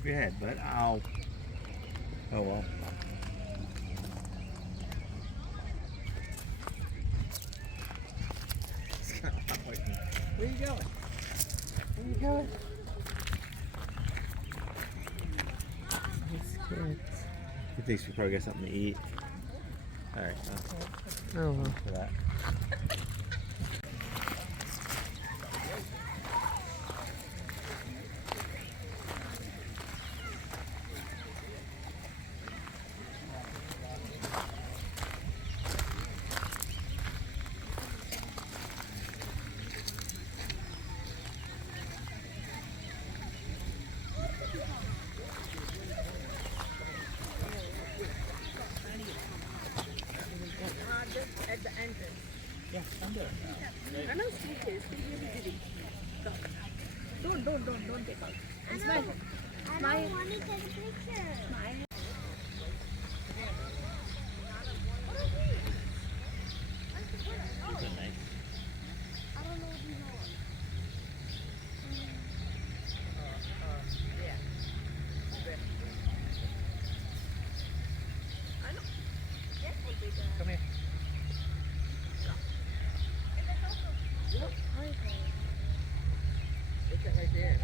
Move your head, bud. Ow. Oh well. Where you going? Where you going? That's good. He thinks we probably got something to eat. Alright, Oh well. for that. At the entrance. Yeah, I'm there. I know stay here. Go. Don't take out. And smile. I don't want to take a picture. Smile. I don't know what you know. I know. Yes, we'll be there. Come here. Look at right there.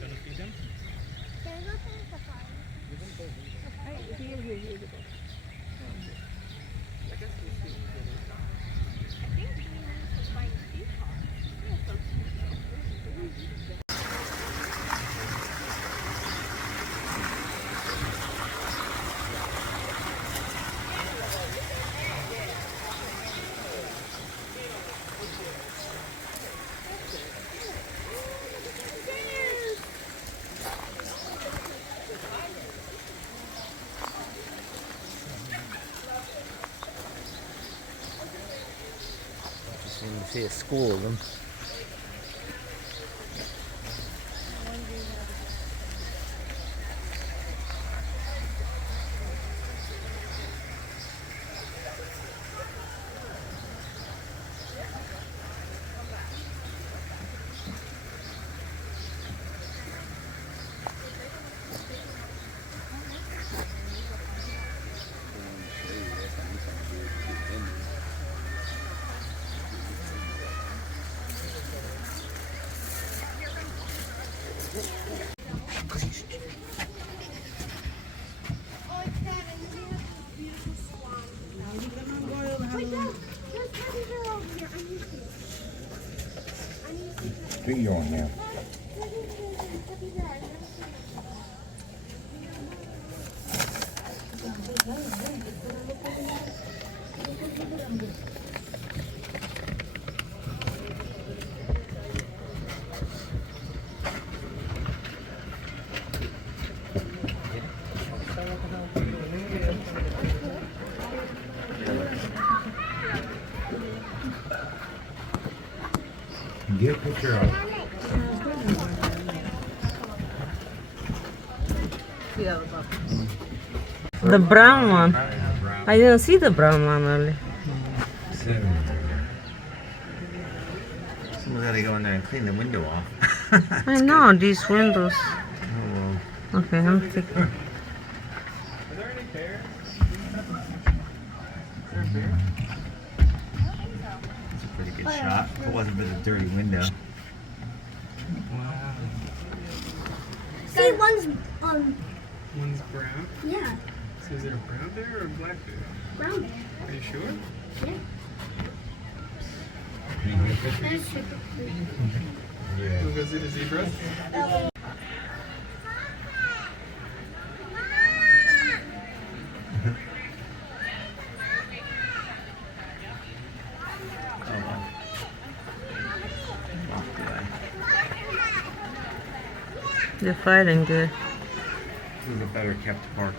Gonna feed them? You can see a school of them. Big yawn now. Get a picture of it. The brown one. I didn't see the brown one earlier. Someone's gotta go in there and clean the window off. I know these windows. Oh well. Okay, I'm taking. Are there any bears? Is there a bear? That's a pretty good shot. If it wasn't for the dirty window. Wow. See, one's One's brown. yeah, So is there a brown bear or a black bear? brown bear. Are you sure? That's Yeah. We'll go see the zebras. They're fighting good. This is a better kept park.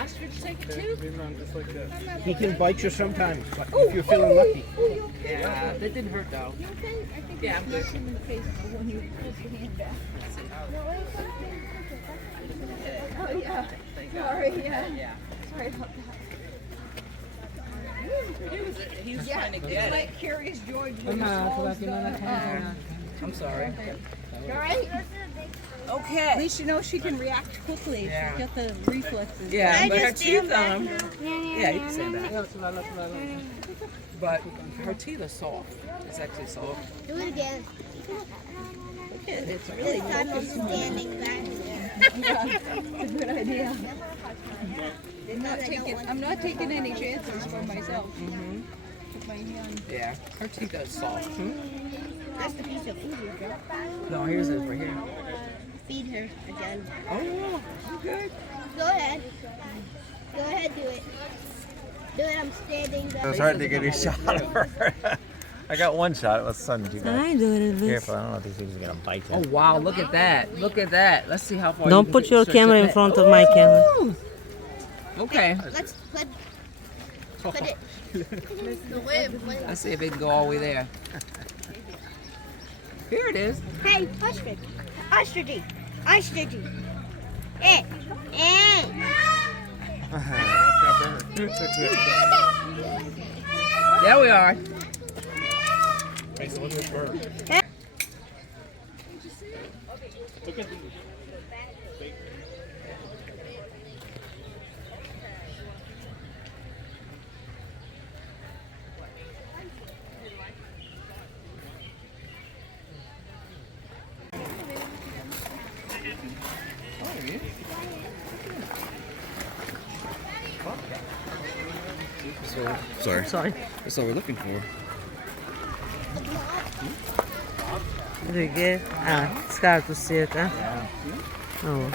Ostrich take it too? He can bite you sometimes if you're feeling lucky. Yeah, that didn't hurt though. Yeah, I'm good. Oh yeah. Sorry, yeah. Sorry about that. He's trying to get it. Like Curious George. I'm sorry. All right. Okay. At least you know she can react quickly. Yeah. She's got the reflexes. Yeah, but her just teeth stand on back them. now? Yeah, you can say that. But her teeth are soft. It's actually soft. Do it again. It's really This time I'm standing back there. It's a good idea. I'm not taking any chances for myself. With my hand. Yeah, her teeth are soft. That's the piece of food you got. No, here's it right here. Feed her again. Oh, good. Go ahead. Go ahead, do it. Do it, I'm standing back. It was hard to get a shot of her. I got one shot. It was sudden too bad. Ai, Doris. Careful, I don't know if these things are gonna bite Oh you. wow, look at that. Look at that. Let's see how far Don't you put can your stretch camera that in neck. front of my camera. Ooh. Okay. Let's put it. The whip. Let's see if it can go all the way there. Here it is. Hey, ostrich. Ostrich. Ostrich. Eh. Eh. There we are. Sorry. Sorry. That's all we're looking for. Rygge. Skarpt och cirka. Ja.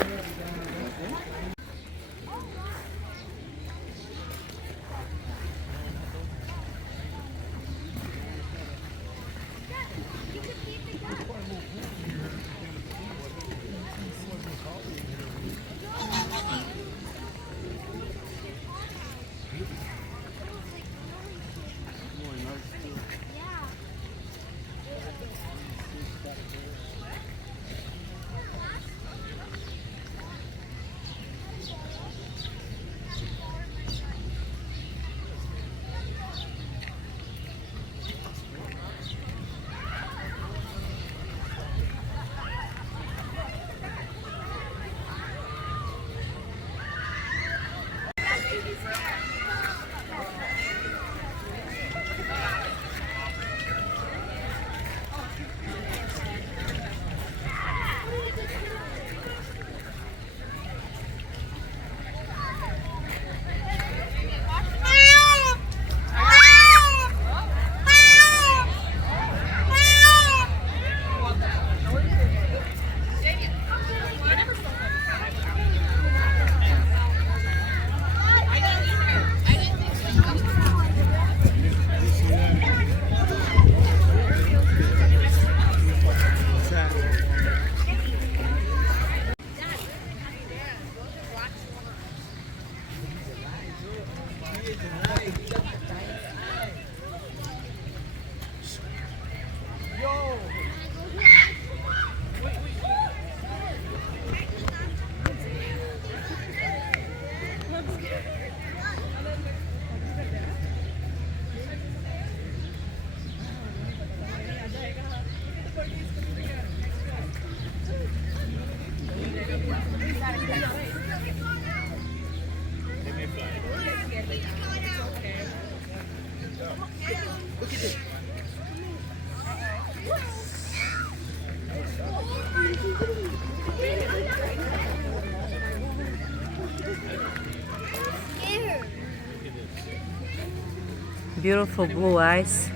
Beautiful blue eyes.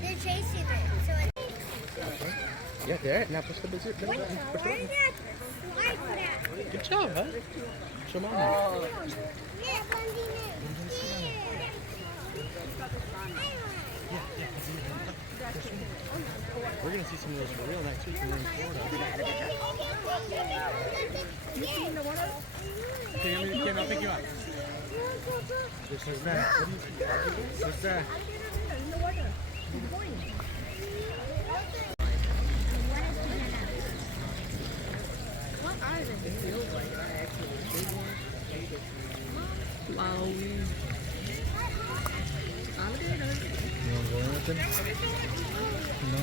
They're chasing it. So Yeah, there. Now push the buzzer. Push the button. Good job, huh? Show mom. We're gonna see some of those for real next week when we're in Florida. Okay, I'll pick you up. What's that? What's that? Wowie. You want to go in with him? No?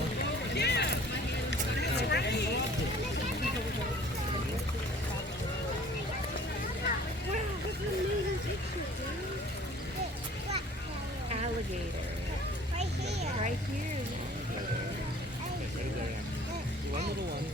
Alligator. Right here. Right here. One little one.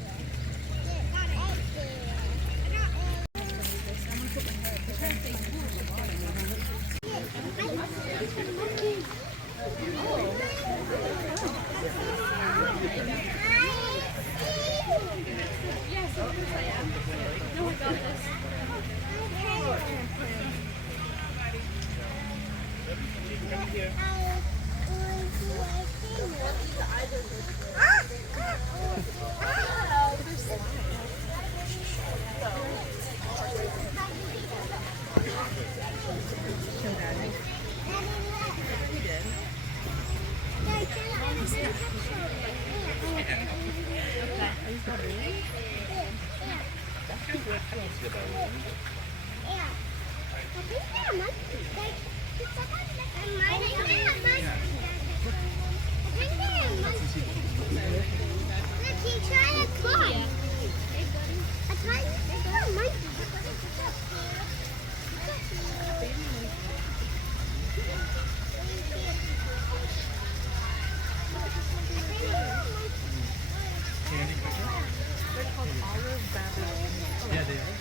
Yeah, they are.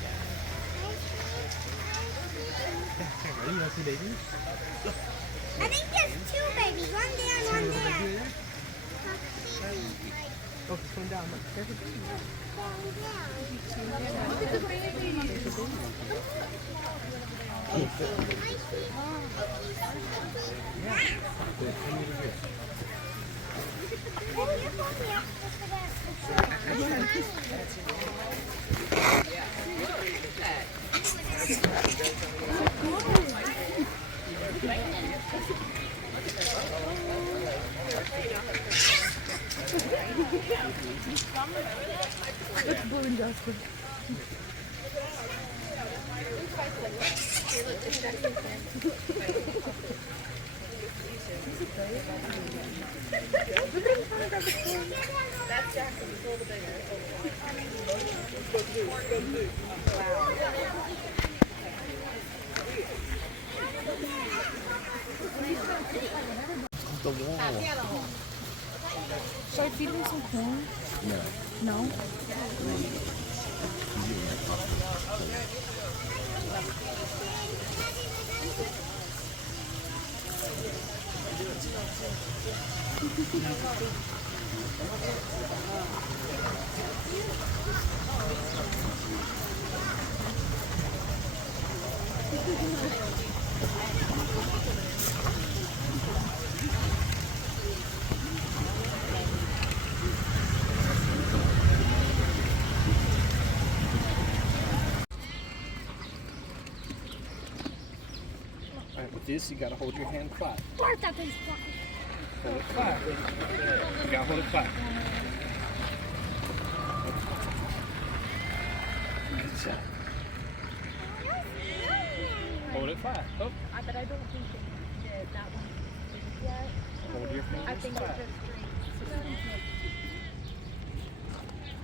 Ready? You want to see babies? I think there's two babies, one there and one there. Oh, just going down. Look, there's a baby. Look at the baby. It's Blue and Justin. That's Jackson. He's a little bigger. The wall. Should I feed him some corn? No. No? Alright, with this, you gotta hold your hand flat. Hold it flat. You gotta hold it flat. Good job. Hold it flat. Oh, But I don't think that one is yet. hold your fingers I think flat. it's just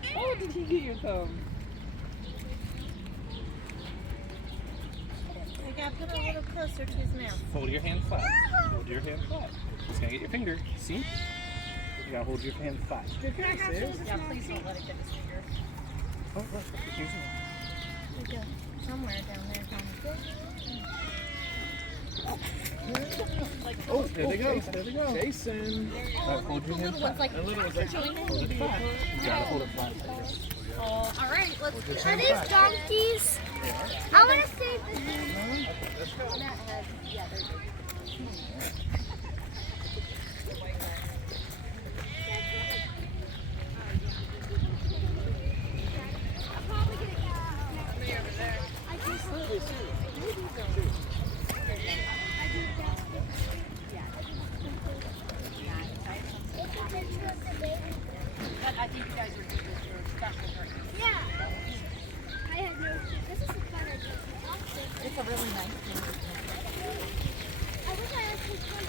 three. Oh, did he get your thumb? I gotta put it a little closer to his mouth. Hold your hand flat. Hold your hand flat. Just gotta get your finger. See? You gotta hold your hand flat. Yeah, please don't let it get his finger. Oh, look. Here's one. There you go. Somewhere down there. Oh, there they go. There they go. Jason. Hold your hand flat. Like, Hold it flat. You gotta hold it flat. all right, let's Are these donkeys? I want to save this. Yeah. I had no. This is a fun idea. It's a really nice thing. I wish I had some fun.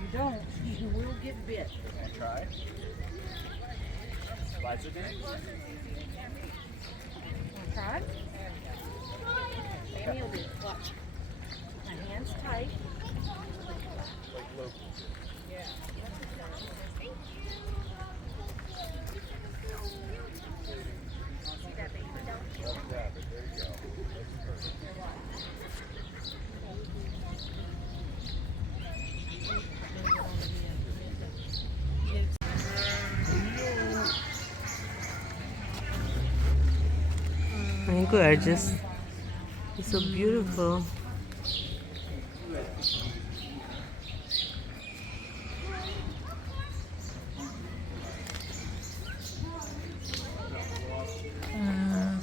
You don't, you will get bit. Try. Slides again. Try. Maybe you'll do it. Watch. My hands tight. Like low. I'm gorgeous. It's so beautiful.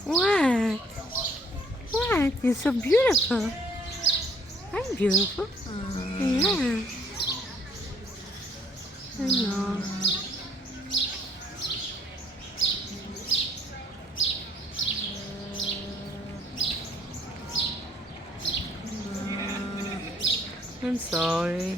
What? What? You're so beautiful. I'm beautiful. Yeah. I know. I'm sorry.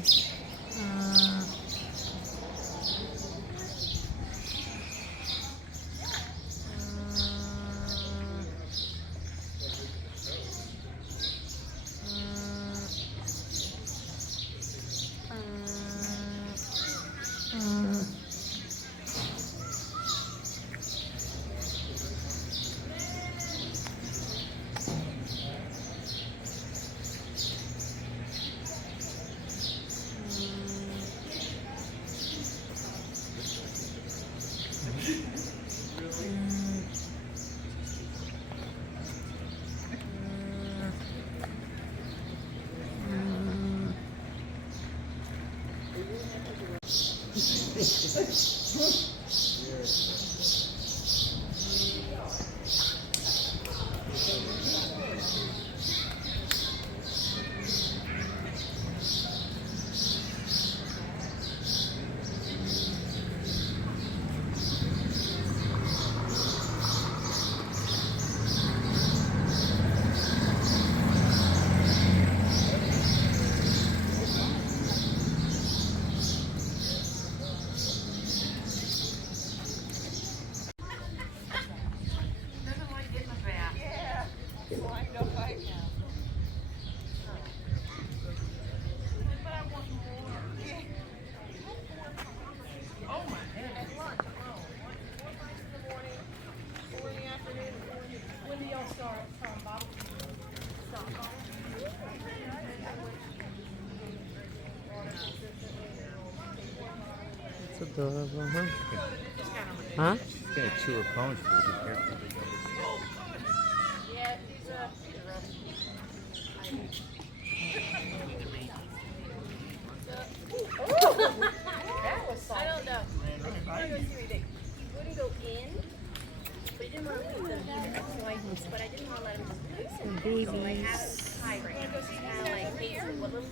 It's adorable, huh? Huh? She's gonna chew her bones. So be careful. I don't know. I go see what he did. He wouldn't go in, but he didn't want to leave the so but I didn't want to let him just lose it. So I had him tied right now. Kind of like facing what little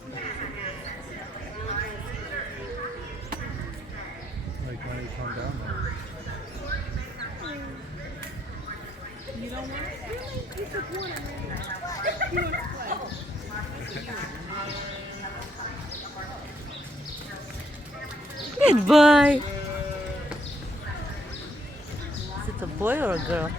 Like when he calmed down. You don't want it? Really? You took one and then you want to play. Good boy. Is it a boy or a girl?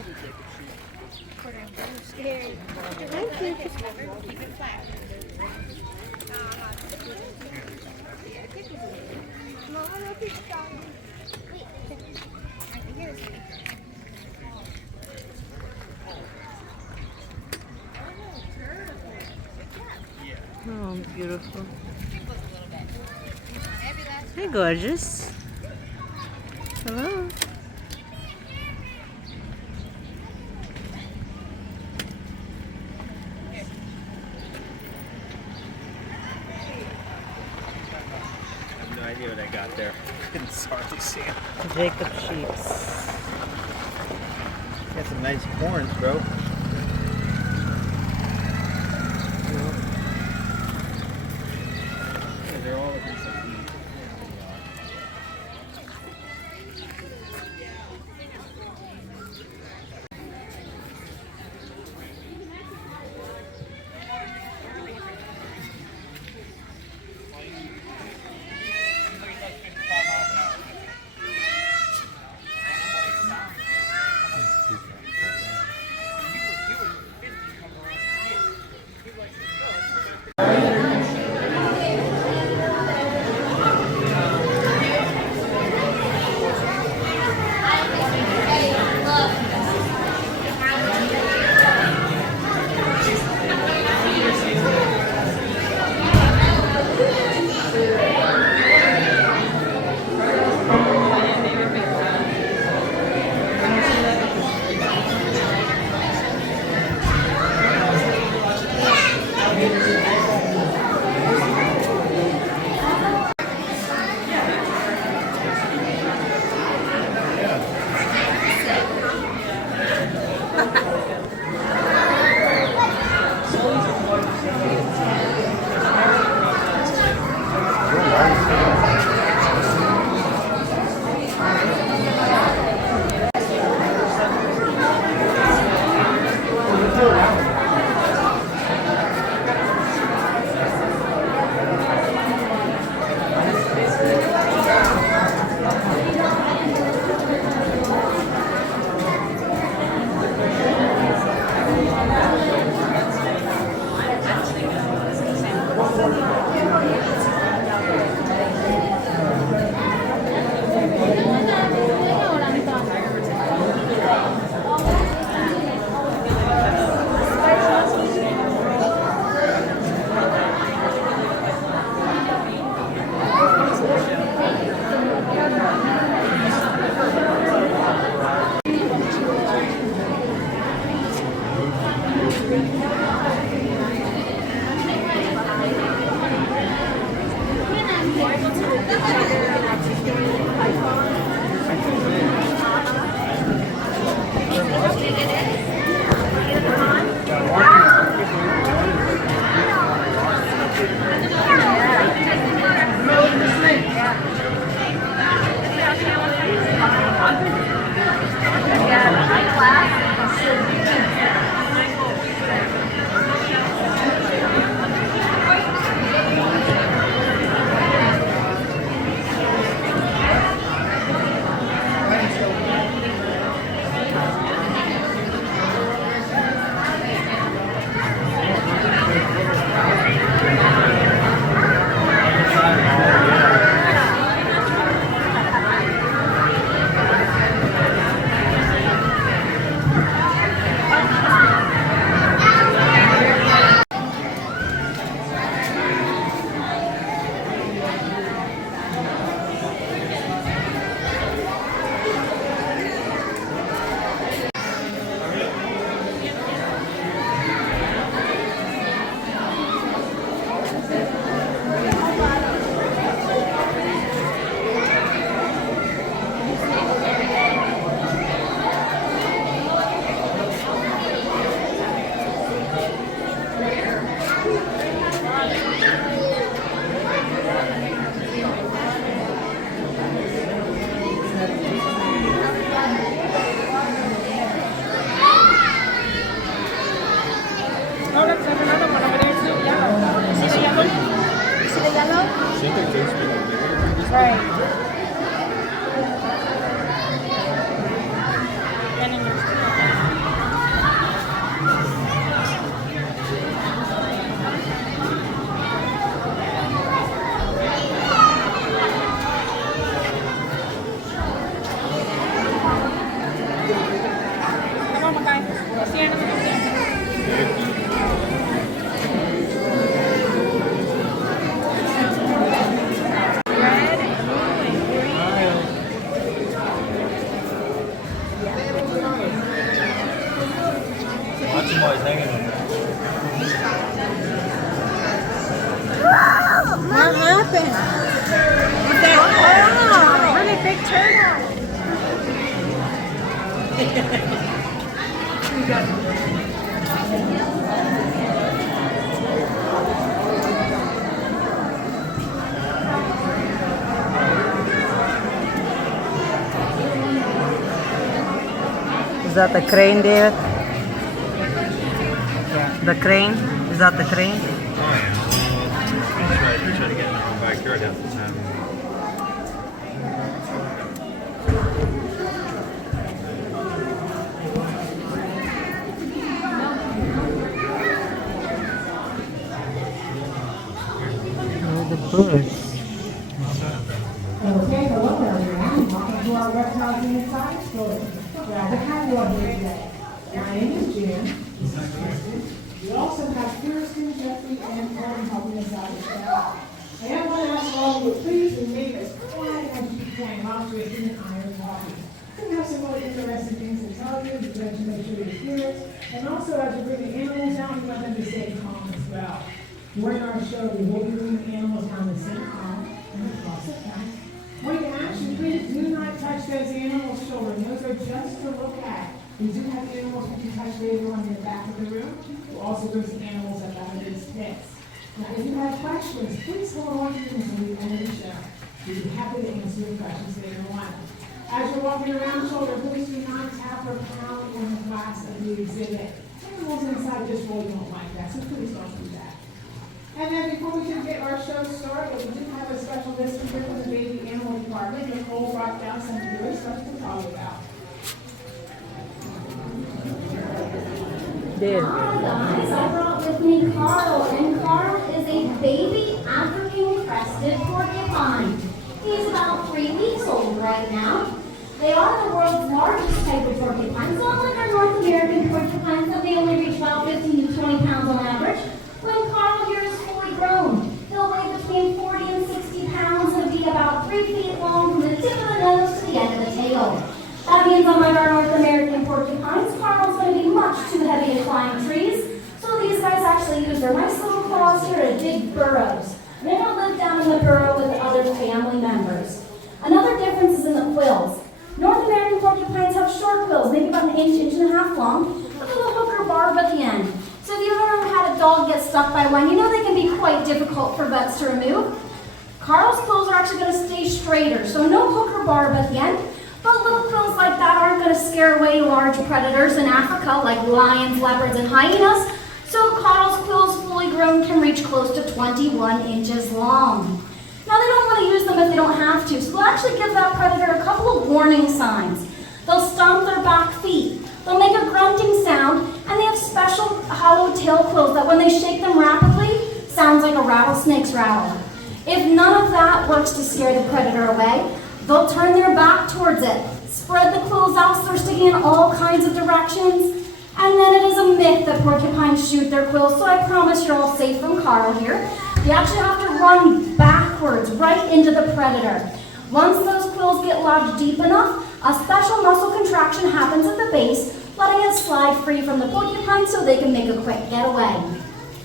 I'm scared. Keep it flat. Oh, beautiful. Hey, gorgeous. Hello. I have no idea what I got there. It's hard to see. Jacob Sheeps. Got some nice horns, bro. Yeah, they're all looking so neat. Right. Is that the crane, David? The crane? Is that the crane? Oh yeah. Try to get in our own backyard half the time. Oh, the birds. Okay, hello everyone. Welcome to our Reptiles in the Science Store. Glad to have you all here today. My name is Jan. This is Kristen. We also have Kirsten, Jeffrey, and Gordon helping us out as well. I am going to ask all of you please remain as quiet as you can while we're in an iron coffee. We have some really interesting things to tell you. We'd like to make sure you hear it. And also, as we bring the animals out, we want them to stay calm as well. During our show, we will be bringing the animals down the same column and across the fence. We ask you, please do not touch those animals' shoulders. Those are just to look at. We do have animals we can touch later on in the back of the room. We'll also bring some animals up out of these pits. Now, if you have questions, please hold on to them until the end of the show. We'd be happy to answer your questions later on. As you're walking around the shoulder, please do not tap or pound on the glass of the exhibit. Animals inside this really don't like that, so please don't do that. And then before we can get our show started, we do have a special listener here from the baby animal department. Nicole brought down some really stuff to talk about. There. Hi guys, I brought with me Carl, and Carl is a baby African crested porcupine. He's about 3 weeks old right now. They are the world's largest type of porcupine, so unlike our North American porcupines that they only reach about 15 to 20 pounds on average, when Carl here is fully grown, he'll weigh between 40 and 60 pounds and be about 3 feet long from the tip of the nose to the end of the tail. That means unlike our North American porcupines, Carl's going to be much too heavy to climb trees, so these guys actually use their nice little claws here to dig burrows. They don't live down in the burrow with the other family members. Another difference is in the quills. North American porcupines have short quills, maybe about an inch and a half long, with a little hook or barb at the end. So if you've ever had a dog get stuck by one, you know they can be quite difficult for vets to remove. Carl's quills are actually going to stay straighter, so no hook or barb at the end. But little quills like that aren't going to scare away large predators in Africa like lions, leopards, and hyenas. So Carl's quills fully grown can reach close to 21 inches long. Now they don't want to use them if they don't have to, so they'll actually give that predator a couple of warning signs. They'll stomp their back feet, they'll make a grunting sound, and they have special hollow tail quills that when they shake them rapidly, sounds like a rattlesnake's rattle. If none of that works to scare the predator away, they'll turn their back towards it, spread the quills out so they're sticking in all kinds of directions, and then it is a myth that porcupines shoot their quills, so I promise you're all safe from Carl here. You actually have to run backwards right into the predator. Once those quills get lodged deep enough, a special muscle contraction happens at the base, letting it slide free from the porcupine so they can make a quick getaway.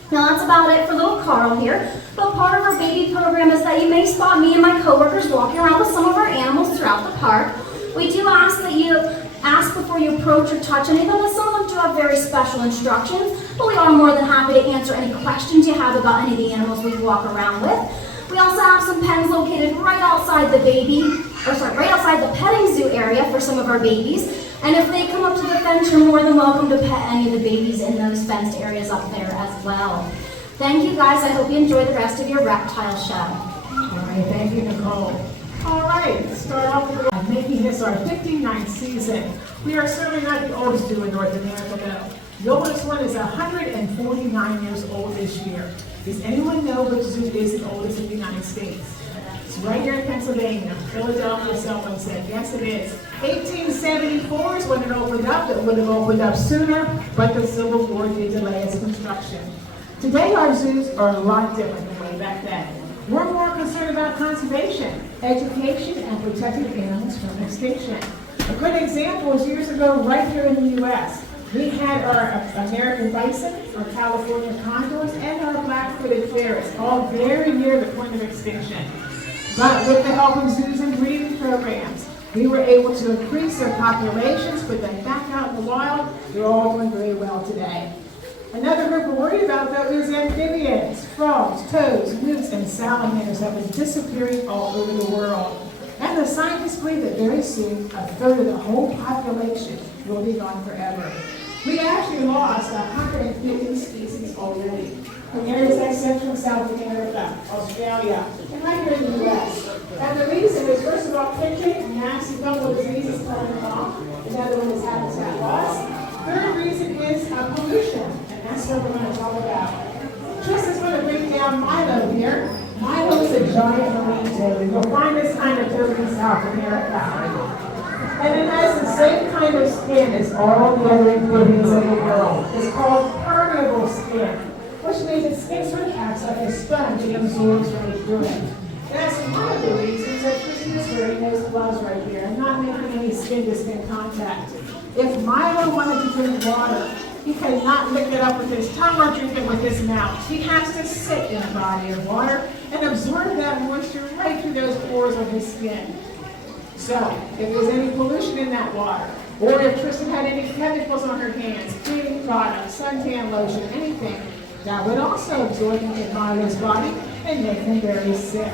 Now that's about it for little Carl here, but part of our baby program is that you may spot me and my coworkers walking around with some of our animals throughout the park. We do ask that you ask before you approach or touch any of them, as some of them do have very special instructions, but we are more than happy to answer any questions you have about any of the animals we walk around with. We also have some pens located right outside the petting zoo area for some of our babies. And if they come up to the fence, you're more than welcome to pet any of the babies in those fenced areas up there as well. Thank you guys. I hope you enjoy the rest of your reptile show. All right, thank you, Nicole. All right, let's start off with making this our 59th season. We are certainly not the oldest zoo in North America, though. The oldest one is 149 years old this year. Does anyone know which zoo is the oldest in the United States? It's right here in Pennsylvania. Philadelphia, someone said. Yes, it is. 1874 is when it opened up. It would have opened up sooner, but the Civil War did delay its construction. Today, our zoos are a lot different than way back then. We're more concerned about conservation, education, and protecting animals from extinction. A good example is years ago, right here in the U.S., we had our American bison, our California condors, and our black-footed ferrets, all very near the point of extinction. But with the help of zoos and breeding programs, We were able to increase their populations, put them back out in the wild. They're all doing very well today. Another group we're worried about, though, is amphibians. Frogs, toads, newts, and salamanders have been disappearing all over the world. And the scientists believe that very soon, a third of the whole population will be gone forever. We actually lost 150 species already from areas like Central and South America, Australia, and right here in the U.S. And the reason is, first of all, printing, nasty fungal diseases coming along. Another one is habitat loss. Third reason is pollution, and that's what we're going to talk about. Tristan's going to bring down Milo here. Milo is a giant marine toad. You'll find this kind of toad in South America. And it has the same kind of skin as all the other amphibians in the world. It's called permeable skin, which means its skin sort of acts like a sponge and absorbs right through it. That's one of the reasons that Tristan is wearing those gloves right here and not making any skin-to-skin contact. If Milo wanted to drink water, he cannot lick it up with his tongue or drink it with his mouth. He has to sit in a body of water and absorb that moisture right through those pores of his skin. So, if there's any pollution in that water, or if Tristan had any chemicals on her hands, cleaning products, suntan lotion, anything, that would also absorb into Milo's body and make him very sick.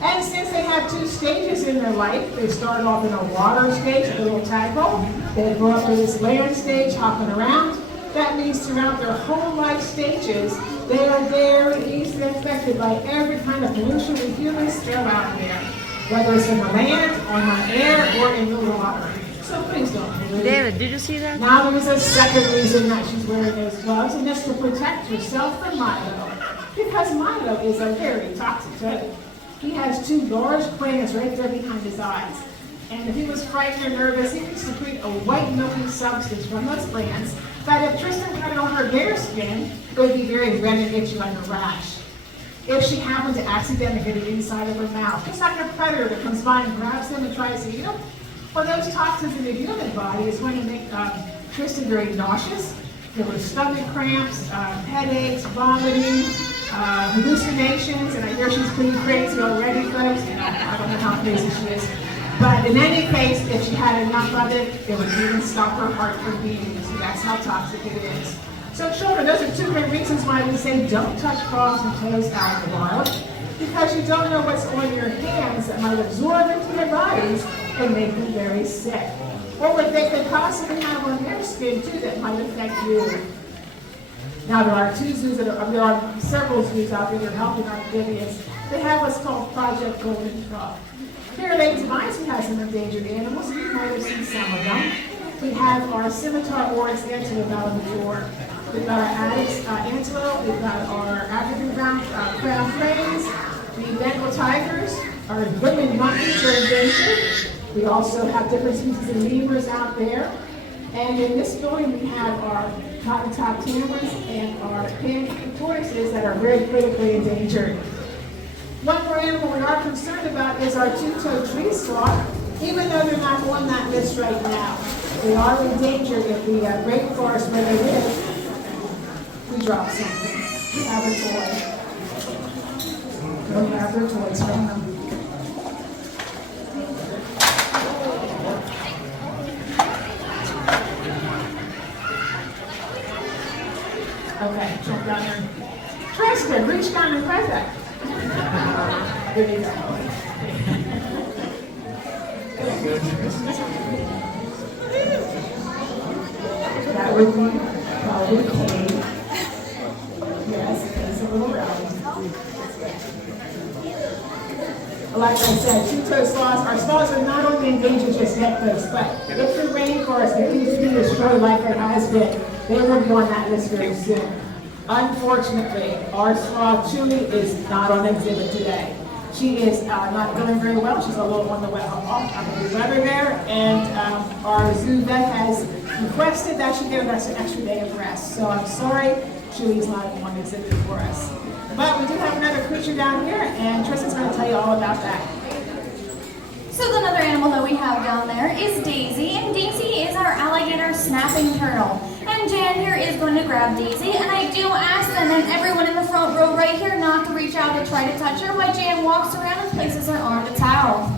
And since they have two stages in their life, they start off in a water stage, a little tadpole. They grow up to this land stage, hopping around. That means throughout their whole life stages, they are very easily affected by every kind of pollution the humans throw out there, whether it's in the land, on air, or in the water. So please don't pollute. David, did you see that? Now there's a second reason that she's wearing those gloves, and that's to protect herself from Milo. Because Milo is a very toxic toad. He has two large glands right there behind his eyes. And if he was frightened or nervous, he can secrete a white milky substance from those glands that if Tristan got it on her bare skin, it would be very red and itchy like a rash. If she happened to accidentally get it inside of her mouth, just like a predator that comes by and grabs them and tries to eat them, well, those toxins in the human body is going to make Tristan very nauseous. There were stomach cramps, headaches, vomiting, hallucinations, and I hear she's pretty crazy already, folks. You know, I don't know how crazy she is. But in any case, if she had enough of it, it would even stop her heart from beating. So that's how toxic it is. So children, those are two great reasons why we say don't touch frogs and toads out in the wild, because you don't know what's on your hands that might absorb into their bodies and make them very sick. Or what they could possibly have on their skin too that might affect you. Now there are there are several zoos out there that are helping our amphibians. They have what's called Project Golden Frog. Here at Lake Tobias, we have some endangered animals. You might have seen some of them. We have our scimitar oryx antelope out on the floor. We've got our Addis antelope. We've got our African crown cranes. The Bengal tigers. Our women monkeys are endangered. We also have different species of lemurs out there. And in this building, we have our cotton-top tammers and our pan tortoises that are very critically endangered. One more animal we are concerned about is our two-toed tree sloth, even though they're not on that list right now. They are endangered in the rainforest where they live. We drop something. We have a toy. We have their toys from them. Okay, jump down there. Tristan, reach down and grab that. There you go. That would be probably cave. Yes, it's a little round. Like I said, two-toed sloths, our sloths are not only endangered just yet, folks, but if the rainforest continues to be destroyed like it has been, they will be on that list very soon. Unfortunately, our sloth Chewy is not on exhibit today. She is not doing very well. She's a little on the weather there, and our zoo vet has requested that she give us an extra day of rest. So I'm sorry, Chewy's not on exhibit for us. But we do have another creature down here, and Tristan's going to tell you all about that. So another animal that we have down there is Daisy, and Daisy is our alligator snapping turtle. And Jan here is going to grab Daisy, and I do ask them and everyone in the front row right here not to reach out and try to touch her while Jan walks around and places her on the towel.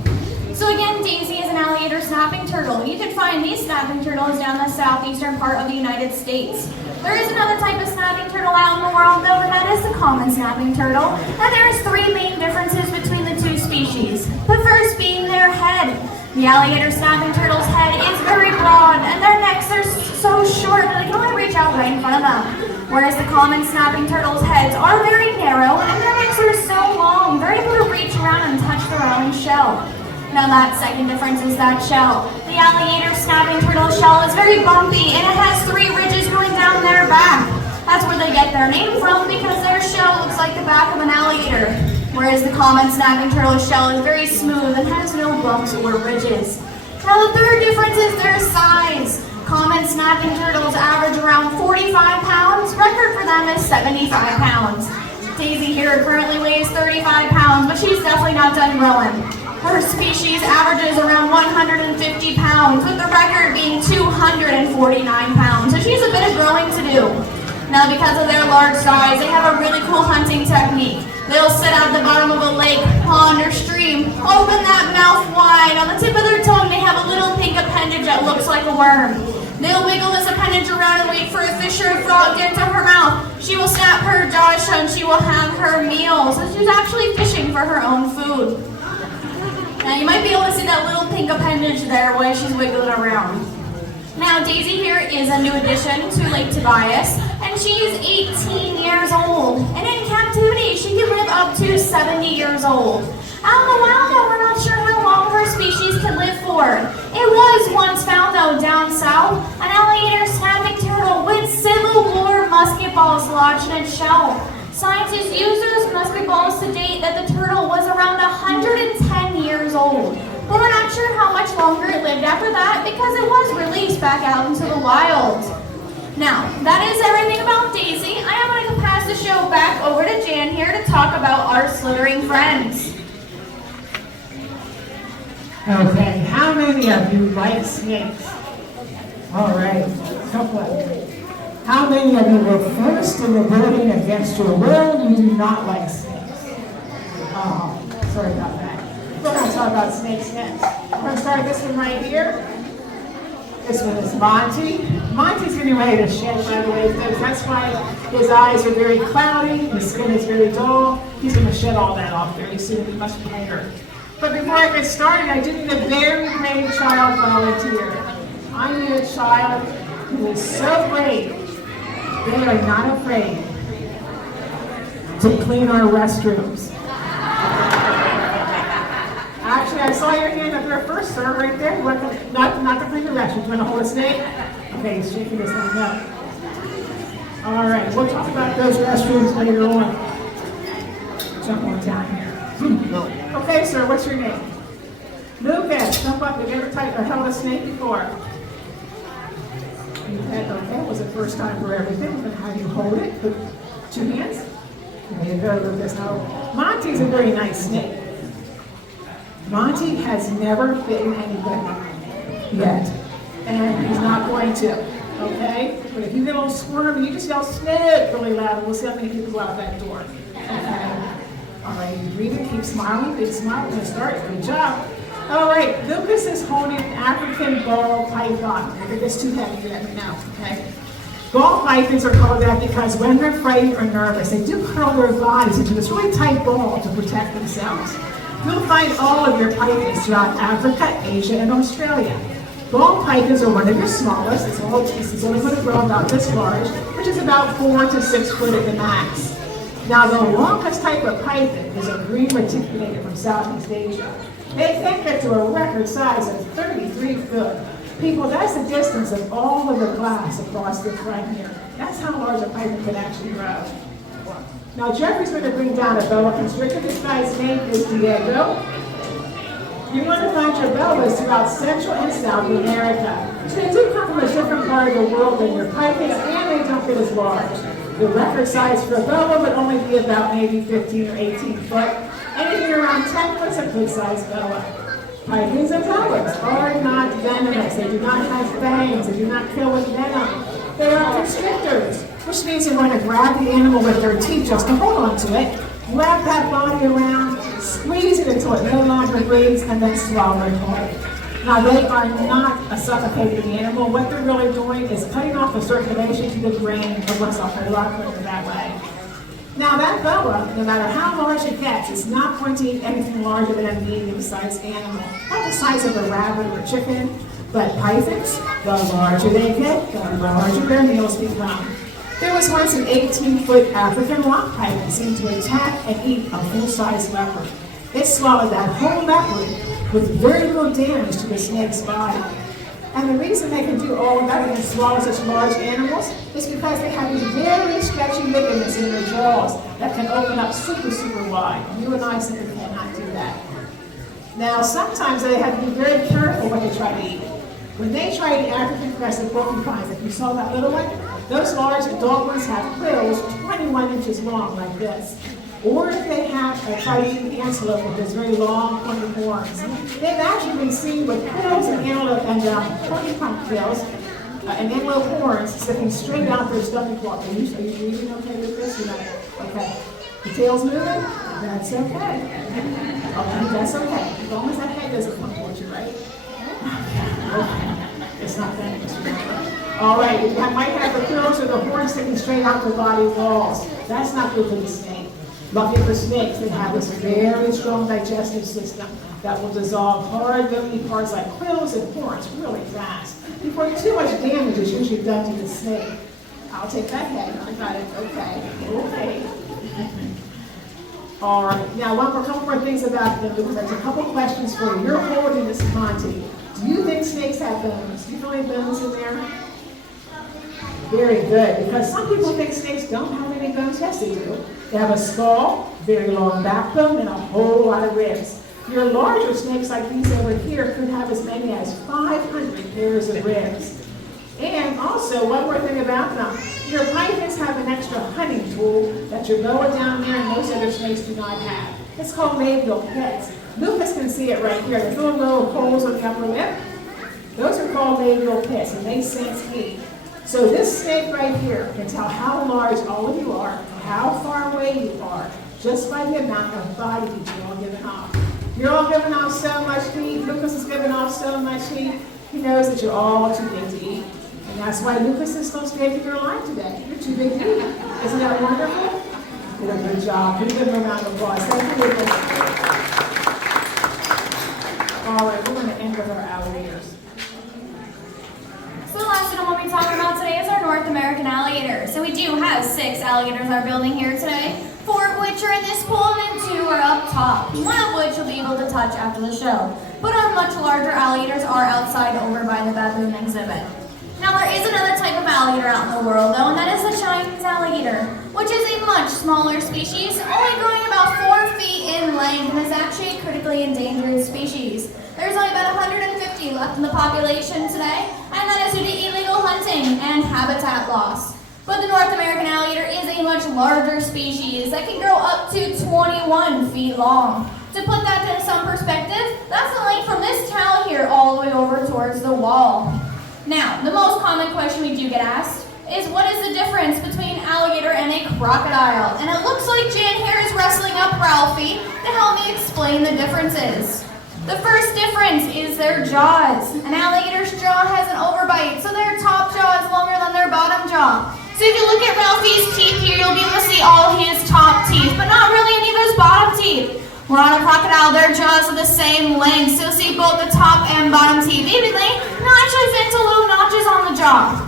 So again, Daisy is an alligator snapping turtle. You can find these snapping turtles down the southeastern part of the United States. There is another type of snapping turtle out in the world though, and that is the common snapping turtle. And there's three main differences between the two species. The first being their head. The alligator snapping turtle's head is very broad, and their necks are so short that they can only reach out right in front of them. Whereas the common snapping turtle's heads are very narrow, and their necks are so long, they're able to reach around and touch their own shell. Now that second difference is that shell. The alligator snapping turtle shell is very bumpy, and it has three ridges going down their back. That's where they get their name from, because their shell looks like the back of an alligator. Whereas the common snapping turtle shell is very smooth and has no bumps or ridges. Now the third difference is their size. Common snapping turtles average around 45 pounds. Record for them is 75 pounds. Daisy here currently weighs 35 pounds, but she's definitely not done growing. Her species averages around 150 pounds, with the record being 249 pounds. So she's a bit of growing to do. Now because of their large size, they have a really cool hunting technique. They'll sit at the bottom of a lake, pond, or stream, open that mouth wide. On the tip of their tongue, they have a little pink appendage that looks like a worm. They'll wiggle this appendage around and wait for a fish or a frog to get into her mouth. She will snap her jaws shut and she will have her meal. So she's actually fishing for her own food. Now you might be able to see that little pink appendage there while she's wiggling around. Now Daisy here is a new addition to Lake Tobias, and she is 18 years old. And in captivity, she can live up to 70 years old. Out in the wild, though, we're not sure how long her species can live for. It was once found, though, down south, an alligator snapping turtle with Civil War musket balls lodged in its shell. Scientists used those musket balls to date that the turtle was around 110 years old. But we're not sure how much longer it lived after that because it was released back out into the wild. Now, that is everything about Daisy. I am going to pass the show back over to Jan here to talk about our slithering friends. Okay, how many of you like snakes? All right, a couple of you. How many of you were first in the voting against your will? You do not like snakes. Oh, sorry about that. We're going to talk about snakes next. We're going to start this one right here. This one is Monty. Monty's getting ready to shed, by the way, folks. That's why his eyes are very cloudy, his skin is very dull. He's going to shed all that off very soon. He must be hungry. But before I get started, I do need a very brave child volunteer. I need a child who is so brave, they are not afraid to clean our restrooms. Actually, I saw your hand up there first, sir, right there. You want to, not to clean the restroom. You want to hold a snake? Okay, he's shaking his thumb up. All right, we'll talk about those restrooms later on. Jump on down here. Okay, sir, what's your name? Lucas, jump up. Have you ever held a snake before? Okay, it was the first time for everything. We're going to have you hold it. Put 2 hands. There you go, Lucas. Now, Monty's a very nice snake. Monty has never bitten anybody yet, and he's not going to, okay? But if you get a little squirmy, you just yell snake really loud, and we'll see how many people go out that door, okay? All right, you breathe and keep smiling. Big smile. We're going to start. Good job. All right, Lucas is holding an African ball python. I think it's too heavy for that right now, okay? Ball pythons are called that because when they're frightened or nervous, they do curl their bodies into this really tight ball to protect themselves. You'll find all of your pythons throughout Africa, Asia, and Australia. Ball pythons are one of your smallest. It's all it's only going to grow about this large, which is about 4 to 6 foot at the max. Now, the longest type of python is a green reticulated from Southeast Asia. They can get to a record size of 33 foot. People, that's the distance of all of the glass across the front here. That's how large a python can actually grow. Now, Jeffrey's going to bring down a boa constrictor. This guy's name is Diego. You want to find your boas throughout Central and South America. So they do come from a different part of the world than your pythons, and they don't get as large. The record size for a boa would only be about maybe 15 or 18 foot. Anything around 10 foot is a good sized boa. Pythons and boas are not venomous. They do not have fangs. They do not kill with venom. They are constrictors, which means you're going to grab the animal with their teeth just to hold on to it, wrap that body around, squeeze it until until it no longer breathes and then swallow it whole. Now, they are not a suffocating animal. What they're really doing is cutting off the circulation to the brain of what's a whole lot quicker that way. Now, that boa, no matter how large it gets, is not going to eat anything larger than a medium-sized animal. Not the size of a rabbit or a chicken, but pythons, the larger they get, the larger their meals become. There was once an 18-foot African rock python seen to attack and eat a full-size leopard. It swallowed that whole leopard with very little damage to the snake's body. And the reason they can do all of that and swallow such large animals is because they have these very stretchy ligaments in their jaws that can open up super, super wide. You and I simply cannot do that. Now, sometimes they have to be very careful what they try to eat. When they try to eat African crested porcupines, if you saw that little one, those large adult ones have quills 21 inches long like this. Or if they have try to eat an antelope with those very long pointed horns. They've actually been seen with quills and antelope and porcupine quills and antelope horns sticking straight out their stomach wall. Are you reading okay with this? Okay. The tail's moving? That's okay. Okay, that's okay. As long as that head doesn't come towards you, right? Okay. It's not dangerous, remember? All right, you might have the quills or the horns sticking straight out the body walls. That's not good for the snake. Lucky for snakes, they have this very strong digestive system that will dissolve hard bony parts like quills and horns really fast before too much damage is usually done to the snake. I'll take that head. I got it. Okay. All right. Now, a couple more things about them because there's a couple questions for you. You're holding this Monty. Do you think snakes have bones? Do you know any bones in there? Very good, because some people think snakes don't have any bones. Yes, they do. They have a skull, very long backbone, and a whole lot of ribs. Your larger snakes like these over here could have as many as 500 pairs of ribs. And also, one more thing about them. Your pythons have an extra hunting tool that your boa down there and most other snakes do not have. It's called labial pits. Lucas can see it right here. The little holes on the upper lip. Those are called labial pits, and they sense heat. So this snake right here can tell how large all of you are, how far away you are, just by the amount of body heat you're all giving off. You're all giving off so much heat. Lucas is giving off so much heat. He knows that you're all too big to eat. And that's why Lucas is supposed to stay for your life today. You're too big to eat. Isn't that wonderful? You did a good job. Pretty good round of applause. Thank you, Lucas. All right, we're going to end with our alligators. So the last animal we'll be talking about today is our North American alligator. So we do have 6 alligators in our building here today, 4 of which are in this pool and 2 are up top, one of which you'll be able to touch after the show. But our much larger alligators are outside over by the baboon exhibit. Now there is another type of alligator out in the world though, and that is the Chinese alligator, which is a much smaller species, only growing about 4 feet in length and is actually a critically endangered species. There's only about 150 left in the population today, and that is due to illegal hunting and habitat loss. But the North American alligator is a much larger species that can grow up to 21 feet long. To put that into some perspective, that's the length from this towel here all the way over towards the wall. Now, the most common question we do get asked is what is the difference between an alligator and a crocodile? And it looks like Jan here is wrestling up Ralphie to help me explain the differences. The first difference is their jaws. An alligator's jaw has an overbite, so their top jaw is longer than their bottom jaw. So if you look at Ralphie's teeth here, you'll be able to see all his top teeth, but not really any of his bottom teeth. Where on a crocodile, their jaws are the same length, so you'll see both the top and bottom teeth evenly, and they'll actually fit into little notches on the jaw.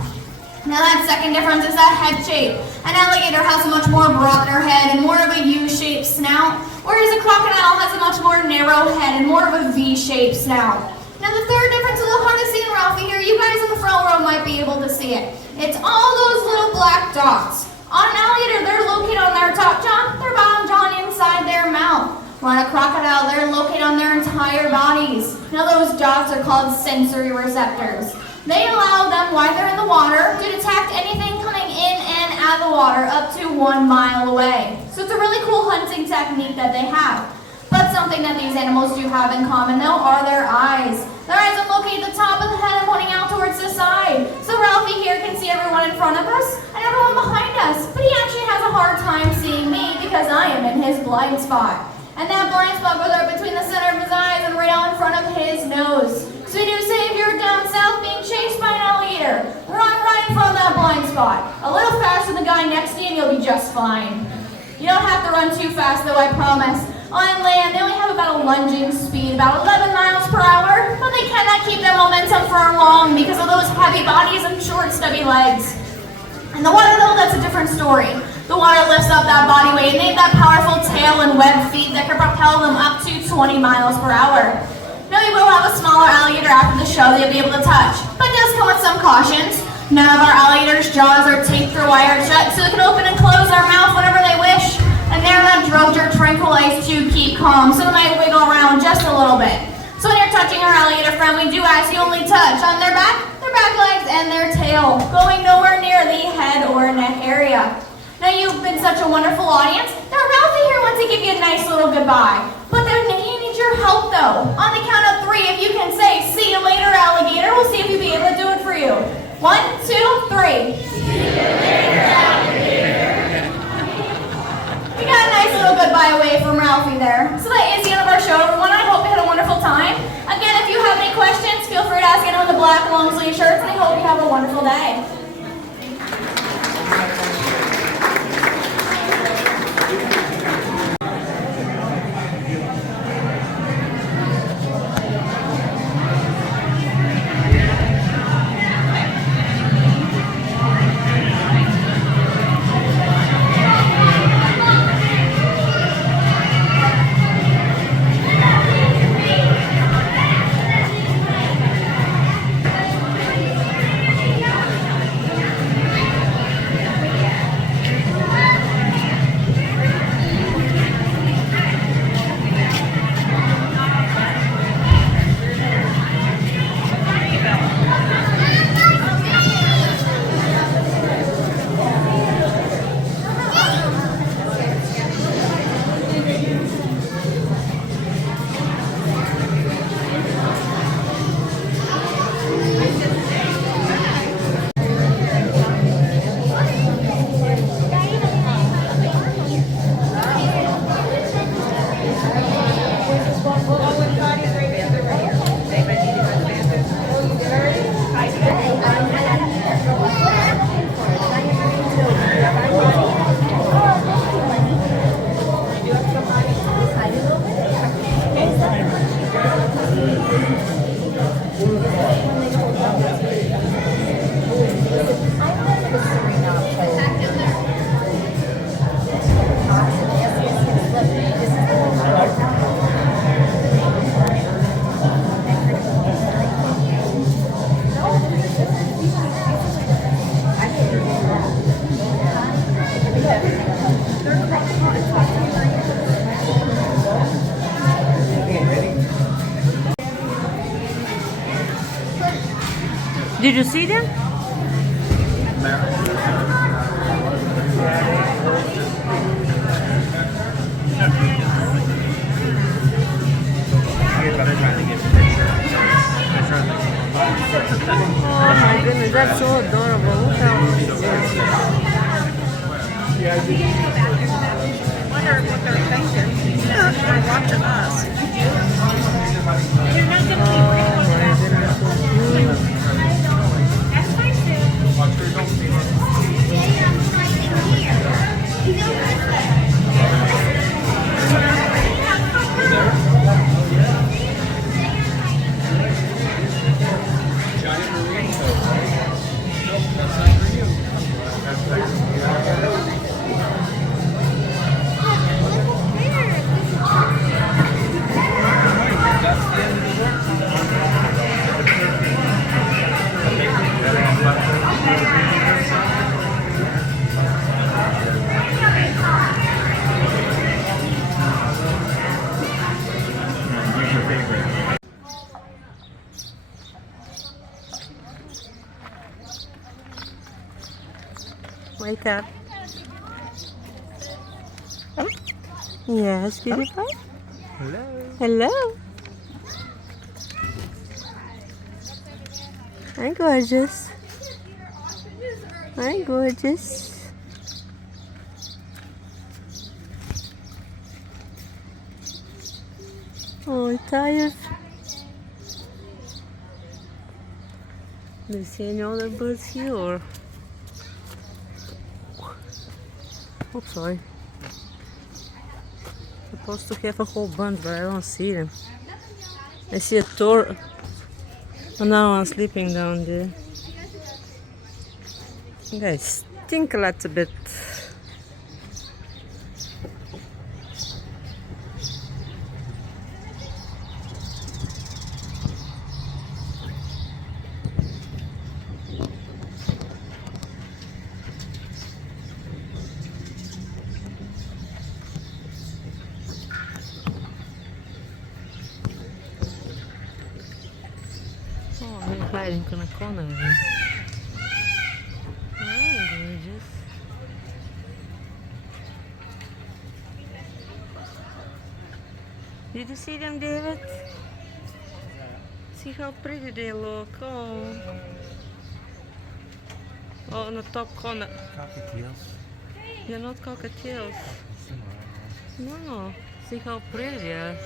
Now that second difference is that head shape. An alligator has a much more broader head and more of a U-shaped snout, whereas a crocodile has a much more narrow head and more of a V-shaped snout. Now the third difference is a little hard to see in Ralphie here. You guys in the front row might be able to see it. It's all those little black dots. On an alligator, they're located on their top jaw, their bottom jaw, and inside their mouth. On a crocodile, they're located on their entire bodies. Now those dots are called sensory receptors. They allow them, while they're in the water, to detect anything coming in and out of the water up to 1 mile away. So it's a really cool hunting technique that they have. But something that these animals do have in common, though, are their eyes. Their eyes are located at the top of the head and pointing out towards the side. So Ralphie here can see everyone in front of us and everyone behind us. But he actually has a hard time seeing me because I am in his blind spot. And that blind spot goes right between the center spot. A little faster than the guy next to you and you'll be just fine. You don't have to run too fast though, I promise. On land, they only have about a lunging speed, about 11 miles per hour, but they cannot keep their momentum for long because of those heavy bodies and short, stubby legs. And the water, though, that's a different story. The water lifts up that body weight and they have that powerful tail and webbed feet that can propel them up to 20 miles per hour. Now you will have a smaller alligator after the show that you'll be able to touch, but it does come with some cautions. None of our alligators' jaws are taped or wired shut, so they can open and close their mouth whenever they wish. And they're not drugged or tranquilized to keep calm, so they might wiggle around just a little bit. So when you're touching our alligator friend, we do ask you only touch on their back legs, and their tail, going nowhere near the head or neck area. Now you've been such a wonderful audience. Now Ralphie here wants to give you a nice little goodbye, but he needs your help though. On the count of 3, if you can say, "See you later, alligator," we'll see if you'll be able to do it for you. 1, 2, 3. See you later, alligator. We got a nice little goodbye away from Ralphie there. So that is the end of our show, everyone. I hope you had a wonderful time. Again, if you have any questions, feel free to ask anyone in the black long sleeve shirts, and I hope you have a wonderful day. Did you see them? Oh my goodness, that's so adorable. Look how Wonder what they're thinking. They're watching us. You're not going to be That's fine, Sue. Wake up. Yes, beautiful. Hello. Hello. Hi, gorgeous. Hi, gorgeous. Oh, you tired? Do you see any other birds here? Or Oops, sorry. Supposed to have a whole bunch, but I don't see them. I see a tour. Oh, now I'm sleeping down there. Guys, stink a lot a bit. Oh, they're hiding in a corner here. Oh, gorgeous. Did you see them, David? See how pretty they look. Oh. Oh, in the top corner. Cockatiels. They're not cockatiels. No. See how pretty they are.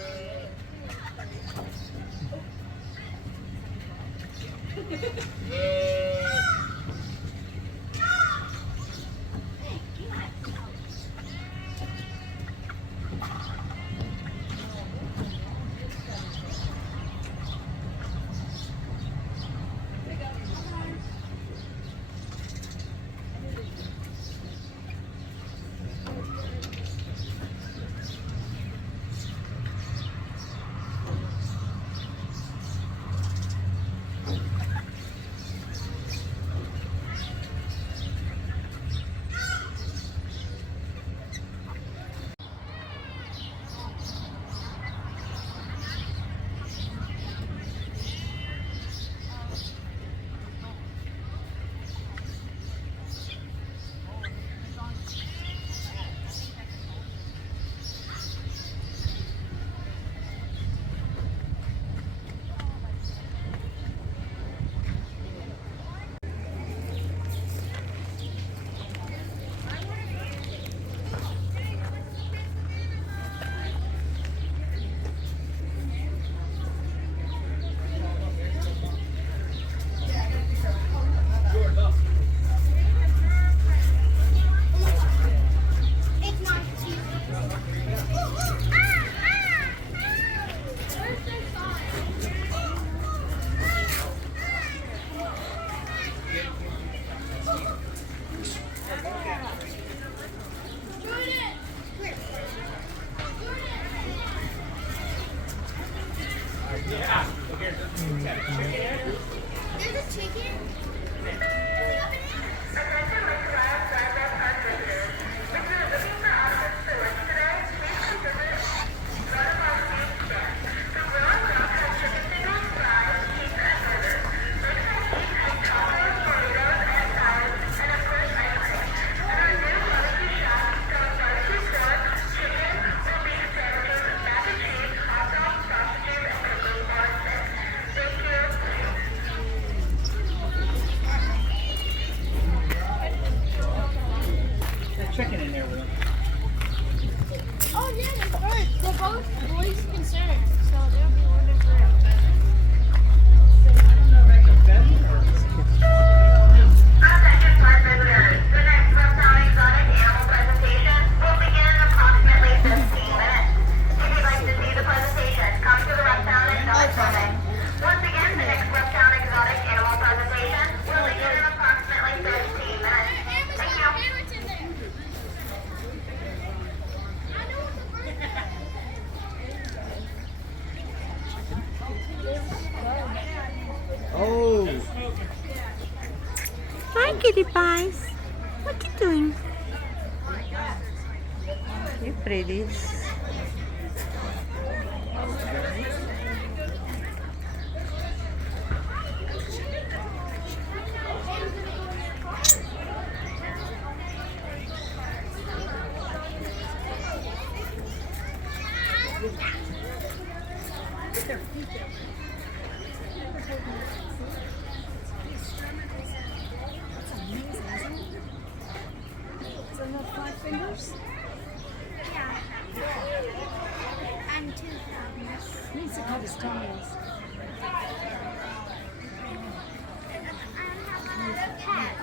Chicken in there with them. Oh yeah, they're birds. They're both boys concerned, so they'll be ordered for it. Attention flight visitors. The next Reptile Exotic Animal presentation will begin in approximately 15 minutes. If you'd like to see the presentation, come to the Reptile Exotic Summit. Once again, the next Reptile Exotic Animal presentation will begin in approximately 15 minutes. Thank you. Oh! Hi, kitty pies. What you doing? You pretties. Yeah. And 2 thumbs. Needs to cut his toes. Pet.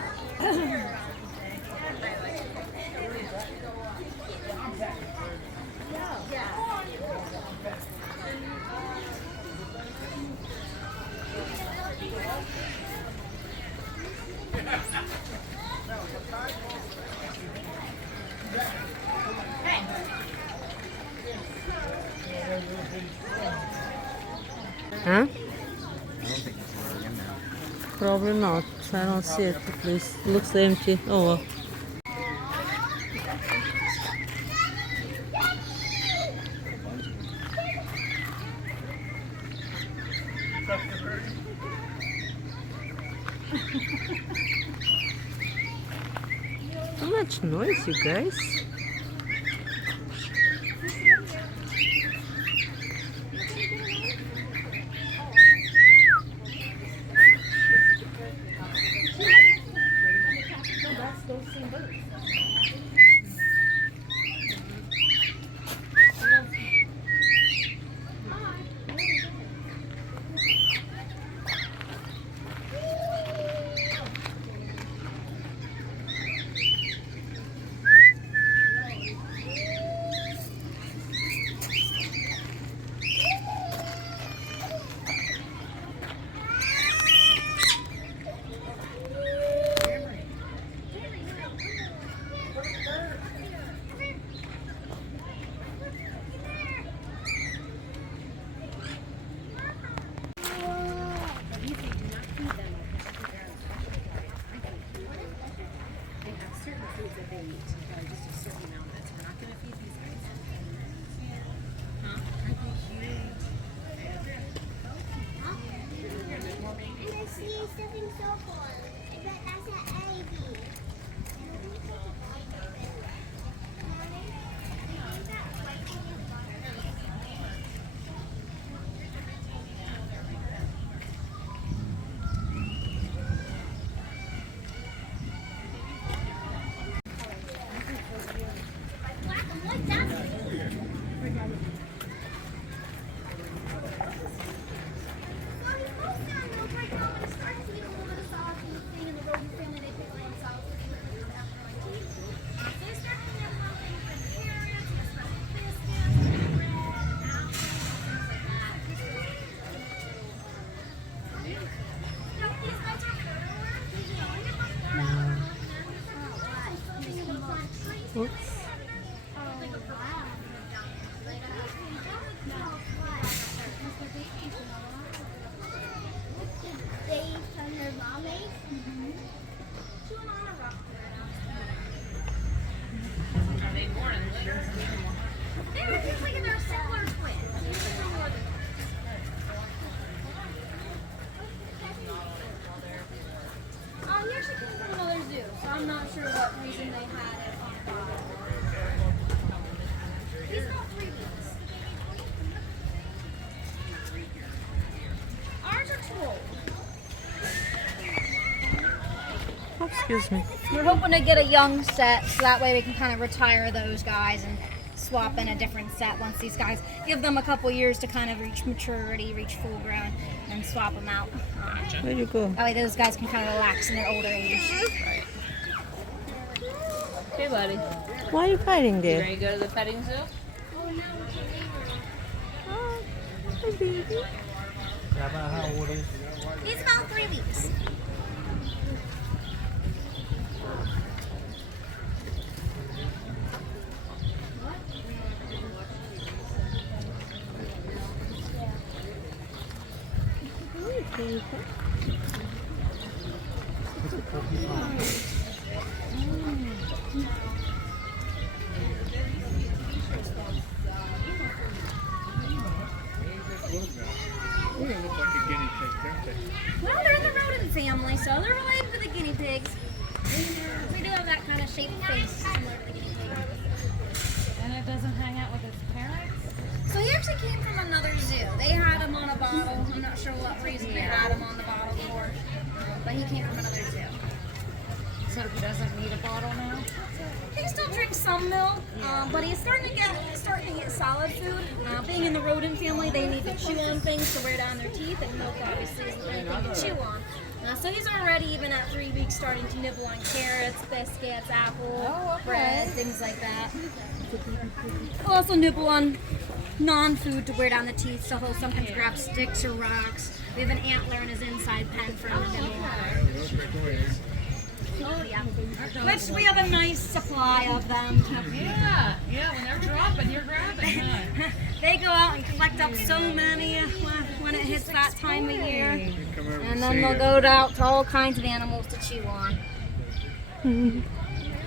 Huh? I don't think there's anything in there. Probably not. I don't see it at least. It looks empty. Oh well. Too much noise, you guys. Oops. He actually came from another zoo, so I'm not sure what reason they had it on the bottom. He's about 3 weeks. Ours are too old. Oh, excuse me. We're hoping to get a young set, so that way we can kind of retire those guys and swap in a different set once these guys give them a couple years to kind of reach maturity, reach full grown, and swap them out. Where'd you go? That way those guys can kind of relax in their older age. Hey, buddy. Why are you hiding You there? ready to go to the petting zoo? Hi, baby. How old is He's about 3 weeks. Well, they're in the rodent family, so they're related to the guinea pigs. They do have that kind of shaped face similar to the guinea pig. And it doesn't hang out with its parents? So he actually came from another zoo. They had him on a bottle. I'm not sure what reason they had him on the bottle for, but he came from another zoo. So he doesn't need a bottle now? He still drinks some milk, but he's starting to get solid food. Being in the rodent family, they need to chew on things to wear down their teeth, and milk obviously isn't anything to chew on. So he's already, even at 3 weeks, starting to nibble on carrots, biscuits, apple, bread, things like that. He'll also nibble on non-food to wear down the teeth, so he'll sometimes grab sticks or rocks. We have an antler in his inside pen for him to nibble on. Yeah. Which we have a nice supply of them. Yeah, when they're dropping, you're grabbing, huh? They go out and collect up so many. when it hits that time of year. Come over And to then see they'll you. go out to all kinds of animals to chew on.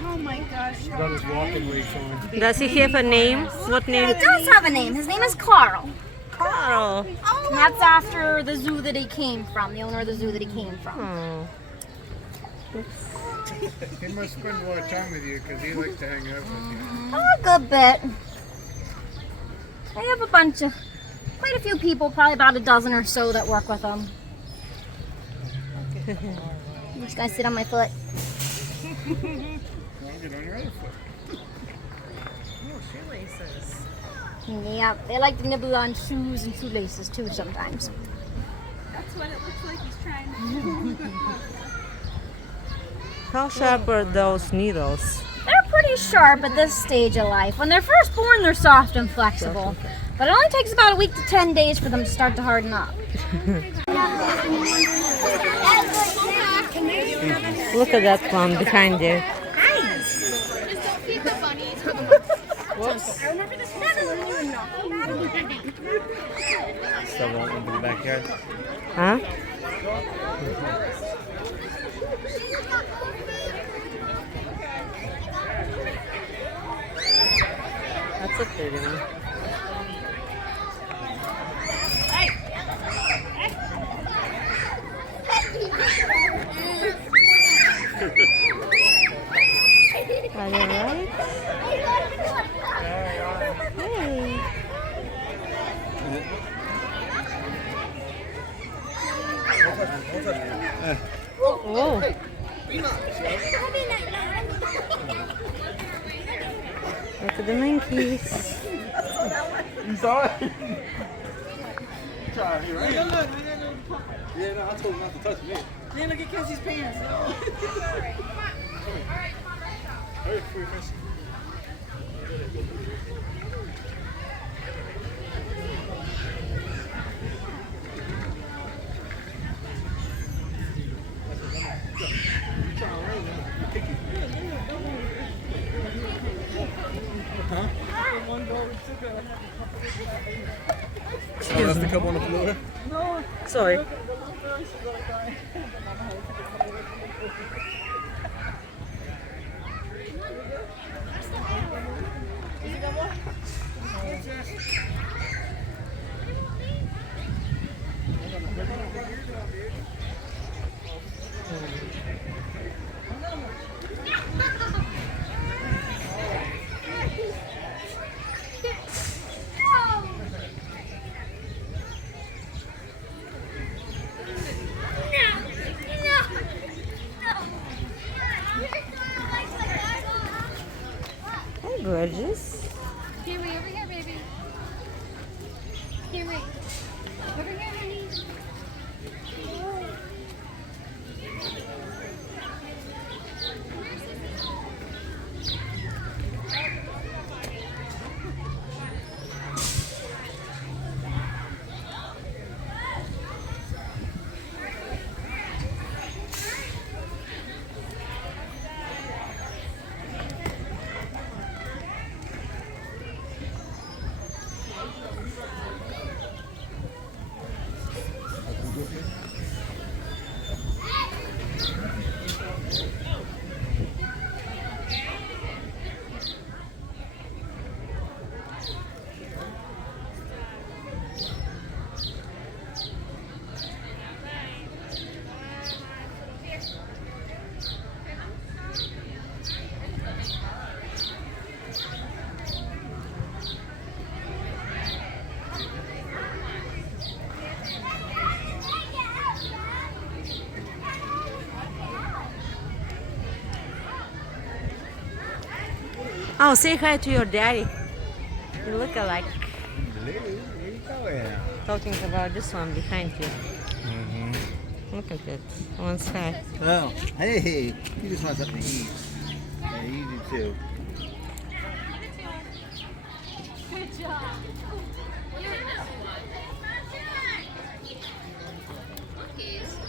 Oh my gosh. He's got his walking leash on. Does he have a name? What name? He does have a name. His name is Carl. Carl. And that's after the zoo that he came from, the owner of the zoo that he came from. Oh. He must spend a lot of time with you because he likes to hang out with you. Oh, a good bit. I have a bunch of, quite a few people, probably about a dozen or so that work with him. I'm just gonna sit on my foot. Well, get on your other foot. Oh, shoelaces. Yeah, they like to nibble on shoes and shoelaces too sometimes. That's what it looks like he's trying to do. How sharp are those needles? They're pretty sharp at this stage of life. When they're first born, they're soft and flexible. But it only takes about a week to 10 days for them to start to harden up. Look at that one behind you. Still won't into the backyard. Huh? That's a pretty one. Are you right? Hey. Oh. Look at the monkeys. You saw it? Try here, right? Yeah, no, I told him not to touch me. Then look at Kenzie's pants. Hurry, before you miss. Oh, that's the cup on the floor? Sorry. Hey, gorgeous. Here, wait, over here, baby. Here, wait. Over here, honey. Oh, say hi to your daddy. You look alike. Where you going? Talking about this one behind you. Look at it. One side. Oh, hey, he just wants something to eat. Yeah, you do too. Good job.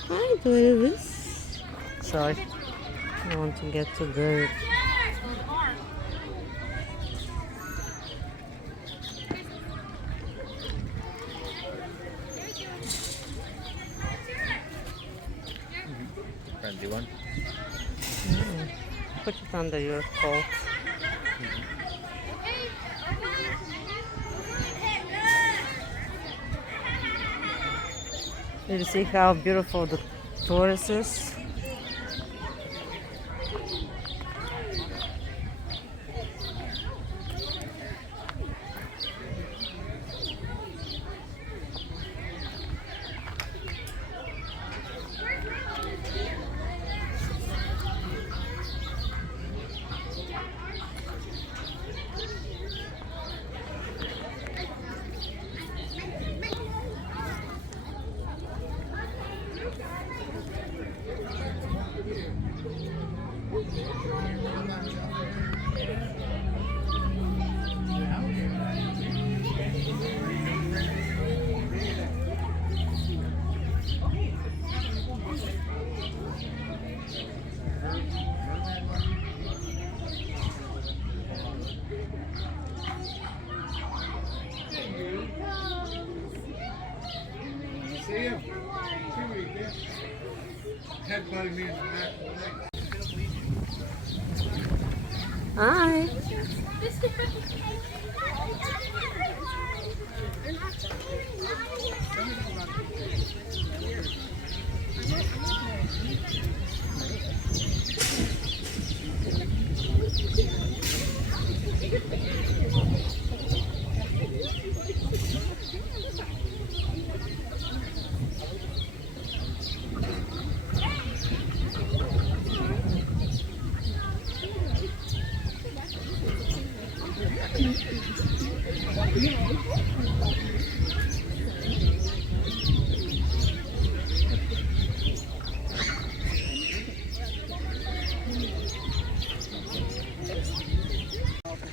Hi, Tobias. Sorry. I want to get to the Do one? Put it under your coat. Did you see how beautiful the tortoise is? See him? See what he did? Headbutted me in the back of the leg. Hi.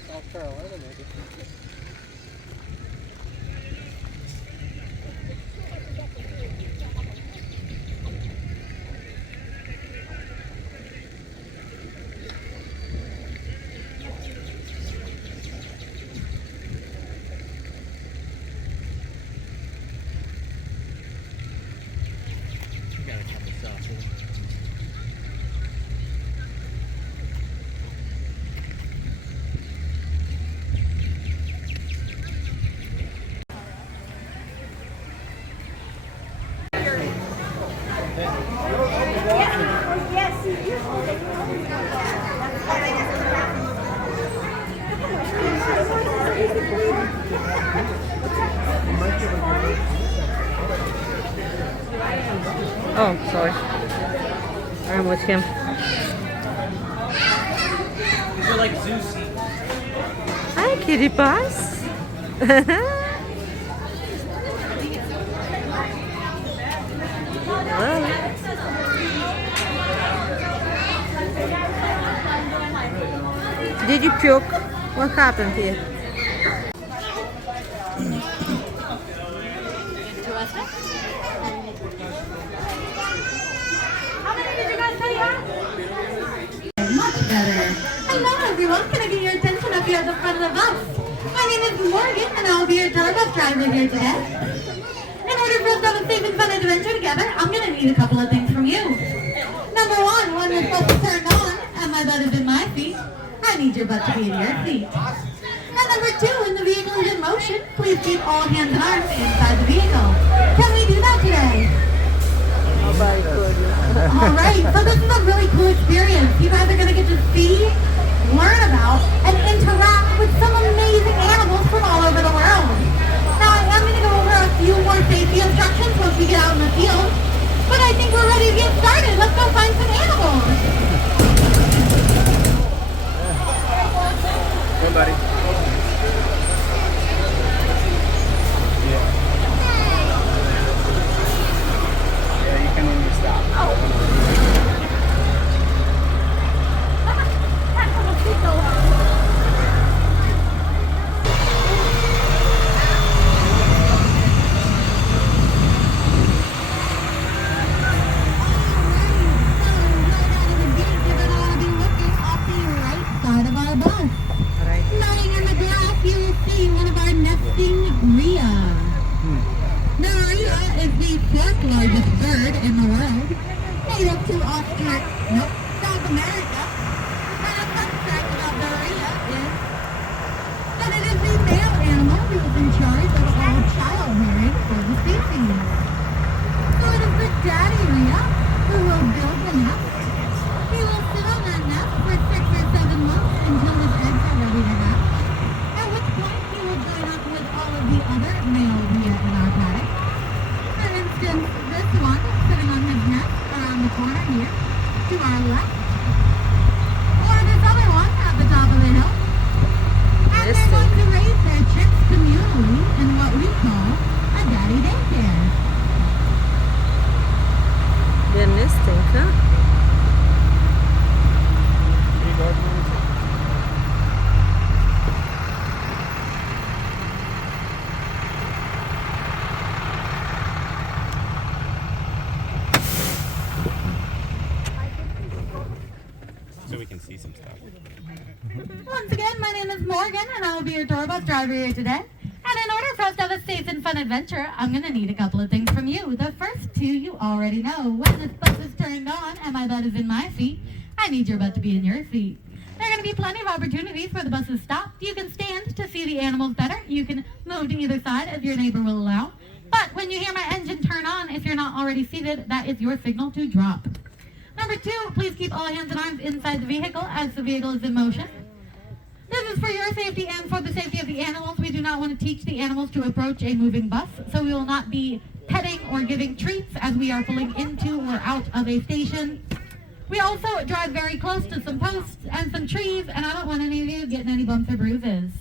South Carolina, maybe. You gotta come to South Carolina. Oh, sorry. I'm with him. These are like zoo seats. Hi, kitty pies. Hello. Did you puke? What happened here? Much better. Hello, everyone. Can I get your attention up here at the front of the bus? My name is Morgan, and I'll be your telecom driver here today. In order for us to have a safe and fun adventure together, I'm going to need a couple of things from you. Number one, when the bus is turned on and my butt is in my seat, I need your butt to be in your seat. And number two, when the vehicle is in motion, please keep all hands and arms inside the vehicle. Can we do that today? Alright, so this is a really cool experience. You guys are going to get to see, learn about, and interact with some amazing animals from all over the world. Now I am going to go over a few more safety instructions once we get out in the field, but I think we're ready to get started. Let's go find some animals. Hey, buddy. Yeah, you can when you stop. Largest bird in the world, native to South America. And a fun fact about Doria is that it is the male animal who is in charge of all child rearing for the species. So it is the daddy Rhea who will build the nest. He will sit on that nest for 6 or 7 months until his eggs are ready to hatch, at which point he will join up with all of the other male Rhea in our paddock. For instance, this one sitting on his nest around the corner here to our left, or this other one at the top of the hill. And they're going to raise their chicks communally in what we call a daddy daycare. They're nesting, huh? So we can see some stuff. Once again, my name is Morgan, and I will be your tour bus driver here today. And in order for us to have a safe and fun adventure, I'm going to need a couple of things from you. The first two you already know. When this bus is turned on and my butt is in my seat, I need your butt to be in your seat. There are going to be plenty of opportunities where the bus is stopped. You can stand to see the animals better. You can move to either side as your neighbor will allow. But when you hear my engine turn on, if you're not already seated, that is your signal to drop. Number two, please keep all hands and arms inside the vehicle as the vehicle is in motion. This is for your safety and for the safety of the animals. We do not want to teach the animals to approach a moving bus, so we will not be petting or giving treats as we are pulling into or out of a station. We also drive very close to some posts and some trees, and I don't want any of you getting any bumps or bruises.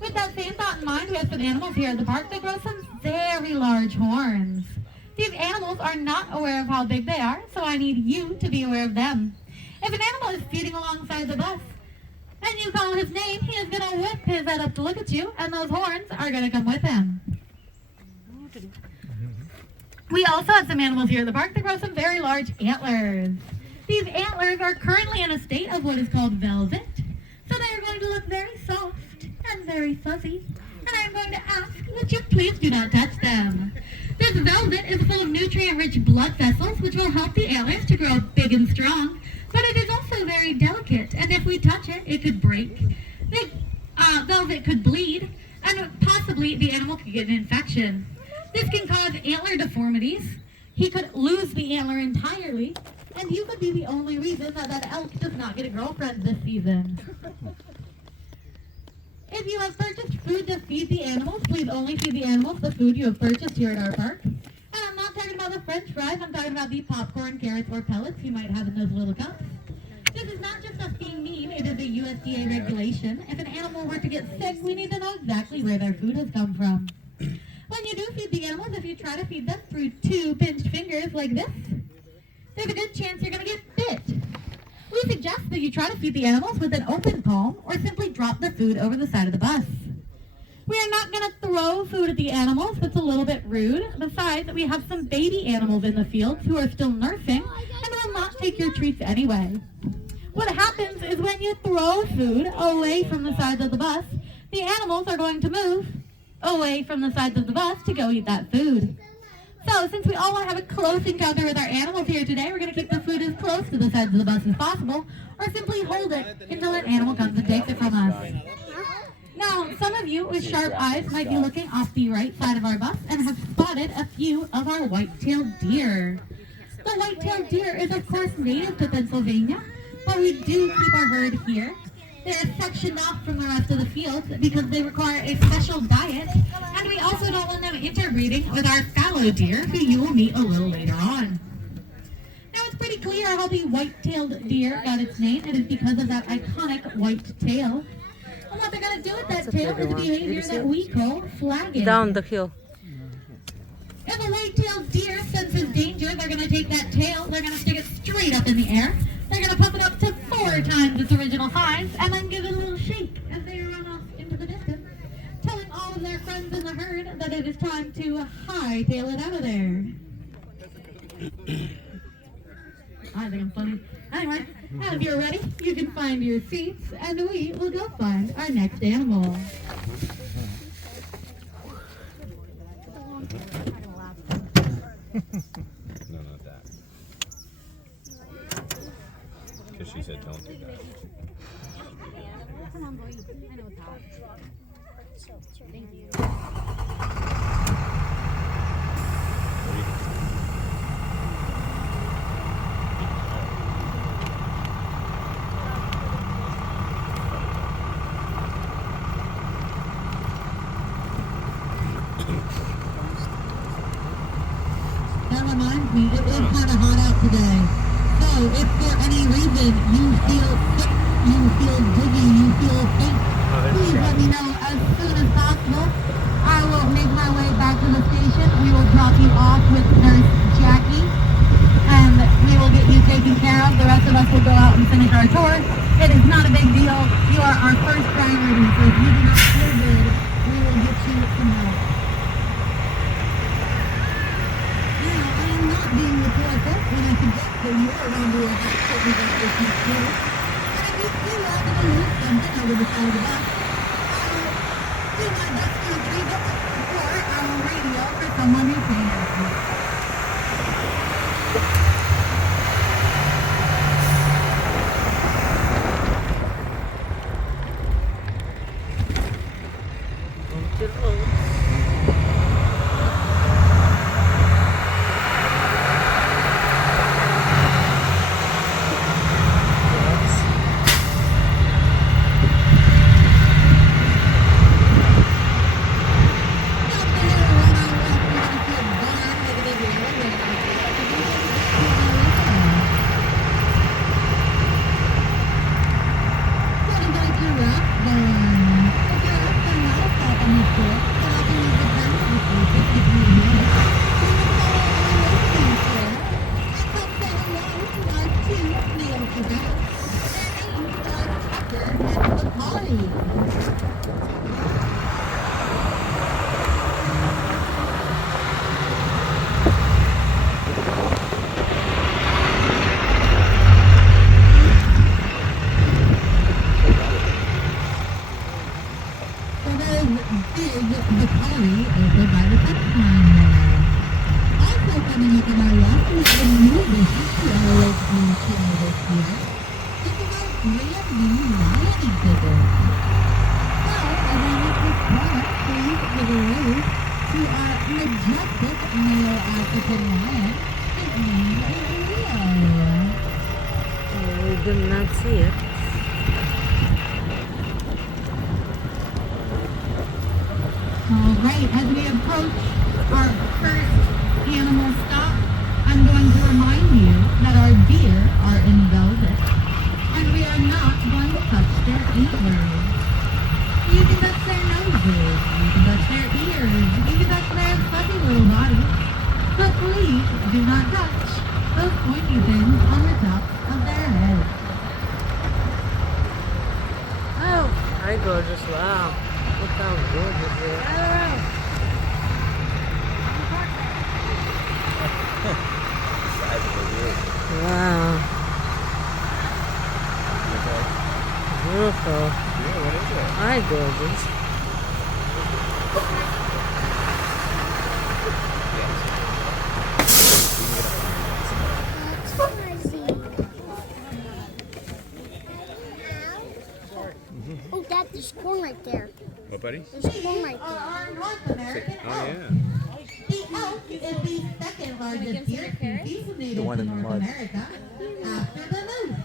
With that same thought in mind, we have some animals here at the park that grow some very large horns. These animals are not aware of how big they are, so I need you to be aware of them. If an animal is feeding alongside the bus, and you call his name, he is going to whip his head up to look at you, and those horns are going to come with him. We also have some animals here at the park that grow some very large antlers. These antlers are currently in a state of what is called velvet, so they are going to look very soft and very fuzzy, and I am going to ask that you please do not touch them. This velvet is full of nutrient-rich blood vessels, which will help the antlers to grow big and strong, but it is also very delicate, and if we touch it, it could break. The velvet could bleed, and possibly the animal could get an infection. This can cause antler deformities. He could lose the antler entirely, and you could be the only reason that that elk does not get a girlfriend this season. If you have purchased food to feed the animals, please only feed the animals the food you have purchased here at our park. And I'm not talking about the French fries, I'm talking about the popcorn, carrots, or pellets you might have in those little cups. This is not just us being mean, it is a USDA regulation. If an animal were to get sick, we need to know exactly where their food has come from. When you do feed the animals, if you try to feed them through 2 pinched fingers like this, there's a good chance you're going to get bit. We suggest that you try to feed the animals with an open palm or simply drop the food over the side of the bus. We are not going to throw food at the animals. That's a little bit rude. Besides, we have some baby animals in the field who are still nursing and will not take your treats anyway. What happens is when you throw food away from the sides of the bus, the animals are going to move away from the sides of the bus to go eat that food. So, since we all want to have a close encounter with our animals here today, we're going to keep the food as close to the sides of the bus as possible, or simply hold it until an animal comes and takes it from us. Now, some of you with sharp eyes might be looking off the right side of our bus and have spotted a few of our white-tailed deer. The white-tailed deer is, of course, native to Pennsylvania, but we do keep our herd here. They're sectioned off from the rest of the field because they require a special diet, and we also don't want them interbreeding with our fallow deer, who you will meet a little later on. Now, it's pretty clear how the white-tailed deer got its name. It is because of that iconic white tail. And what they're going to do with that tail is behavior that we call flagging. Down the hill. If a white-tailed deer senses danger, they're going to take that tail, they're going to stick it straight up in the air. They're going to pump it up to 4 times its original size, and then give it a little shake as they run off into the distance, telling all of their friends in the herd that it is time to hightail it out of there. I think I'm funny. Anyway, as you're ready, you can find your seats, and we will go find our next animal. No, not that. Don't do that. Come on, boy. I know it's hot. Thank you. That reminds me, it is kind of hot out today. So if for any reason you feel sick, you feel dizzy, you feel faint, please let me know as soon as possible. I will make my way back to the station. We will drop you off with Nurse Jackie, and we will get you taken care of. The rest of us will go out and finish our tour. It is not a big deal. You are our first priority, so if you do not feel good, we will get you some help. Now, I am not being rhetorical when I suggest that you are going to a hot certain event with me too. But if you feel like to lose something over the side of the bus, do my best to retrieve it or I will radio for someone who can help you. Did not see it. All right, as we approach our first animal stop, I'm going to remind you that our deer are in velvet, and we are not going to touch their antlers. You can touch their noses, you can touch their ears, you can touch their fuzzy little bodies, but please do not touch those pointy things on the top of their heads. Oh, hi, gorgeous. Wow. Look how gorgeous it is. Wow. Beautiful. Yeah, what is it? Hi, gorgeous. Oh, Dad, there's corn right there. What, buddy? There's corn right there. Our North American Oh, yeah. The elk is the second largest deer species native one to in the North mud. America after the moose.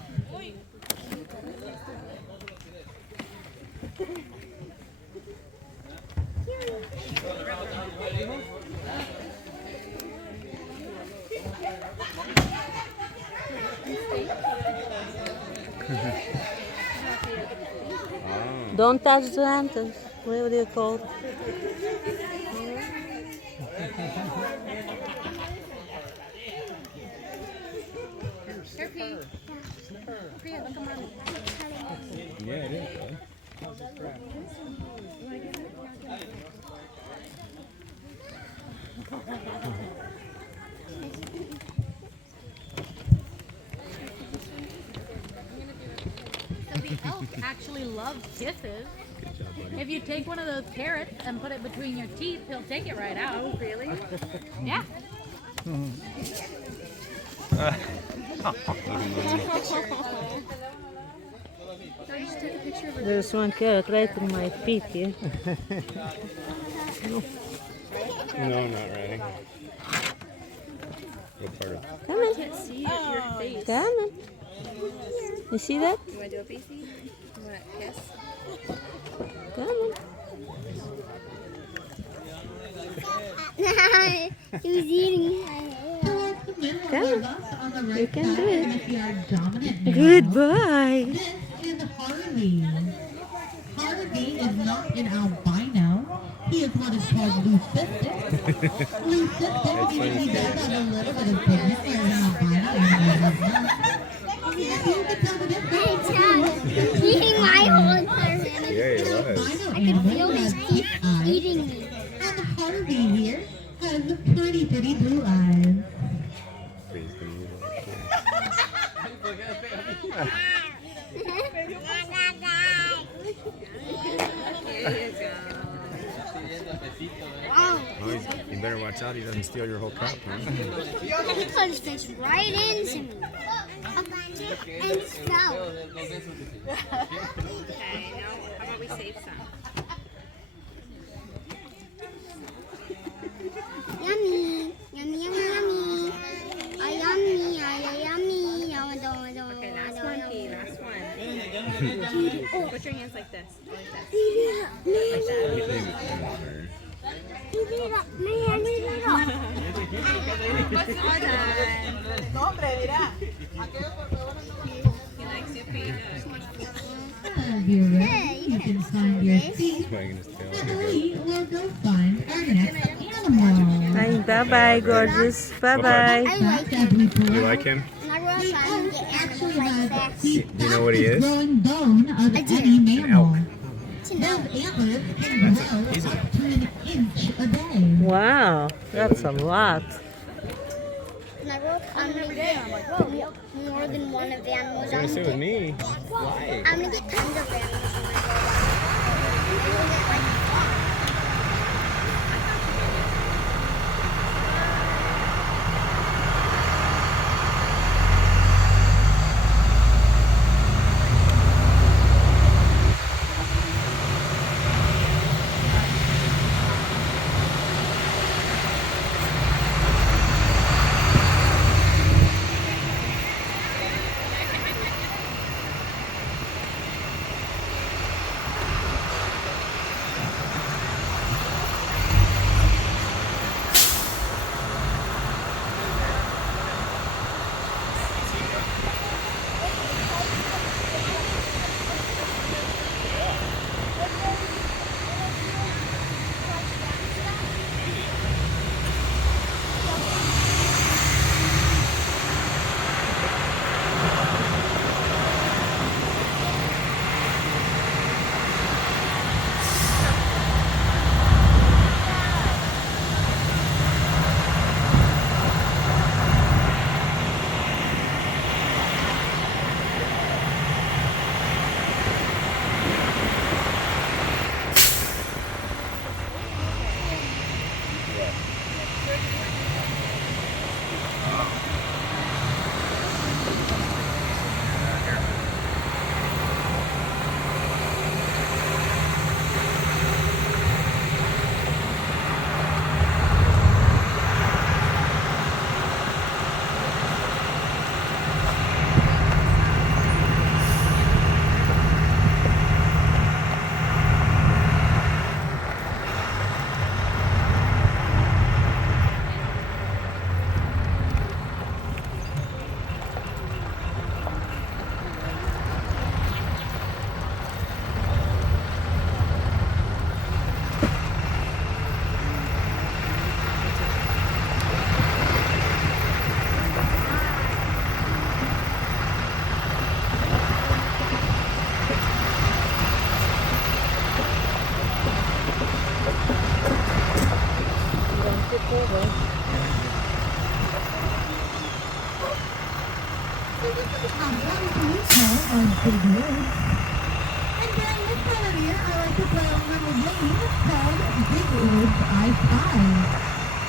Don't touch the antlers. What do you call it? Yeah, it is, bud. So the elk actually loves kisses. Good job, buddy. If you take one of those carrots and put it between your teeth, he'll take it right out. Oh, really? Yeah. There's one carrot right in my feet here. No, I'm not ready. What part of? Come on. Can't see your face. Come on. You see that? You want to do a BC? You want to kiss? Come on. He was eating my Come on. You can do it. Dominant. Goodbye. This is Harvey. Harvey is not an albino. He is what is called leucistic. Leucistic means he does have a little bit of thickness where an albino animal does not. You can tell the difference. He's eating my whole entire family. Yeah, it was. I could feel his teeth eating me. And Harvey here has pretty blue eyes. Please, can you Wow. Oh, you better watch out. He doesn't steal your whole cup. Huh? He put his face right into me. And fell. Okay, now how about we save some? Yummy. Yummy, yummy, yummy. Yummy, yummy. Okay, last one, P. Last one. Put your hands like this. Like If you're ready, you can find your seat. Wagging his tail. And we will go find our next animal. Bye-bye, gorgeous. Bye-bye. You like him? We actually have Do you know what he is? growing bone of any mammal. To Those know. antlers can grow up to an inch a day. Wow, that's a lot. And I wrote I'm gonna get more than one of the animals. You're gonna sit with me. Why? I'm gonna get tons of animals when I grow up. I'm gonna get like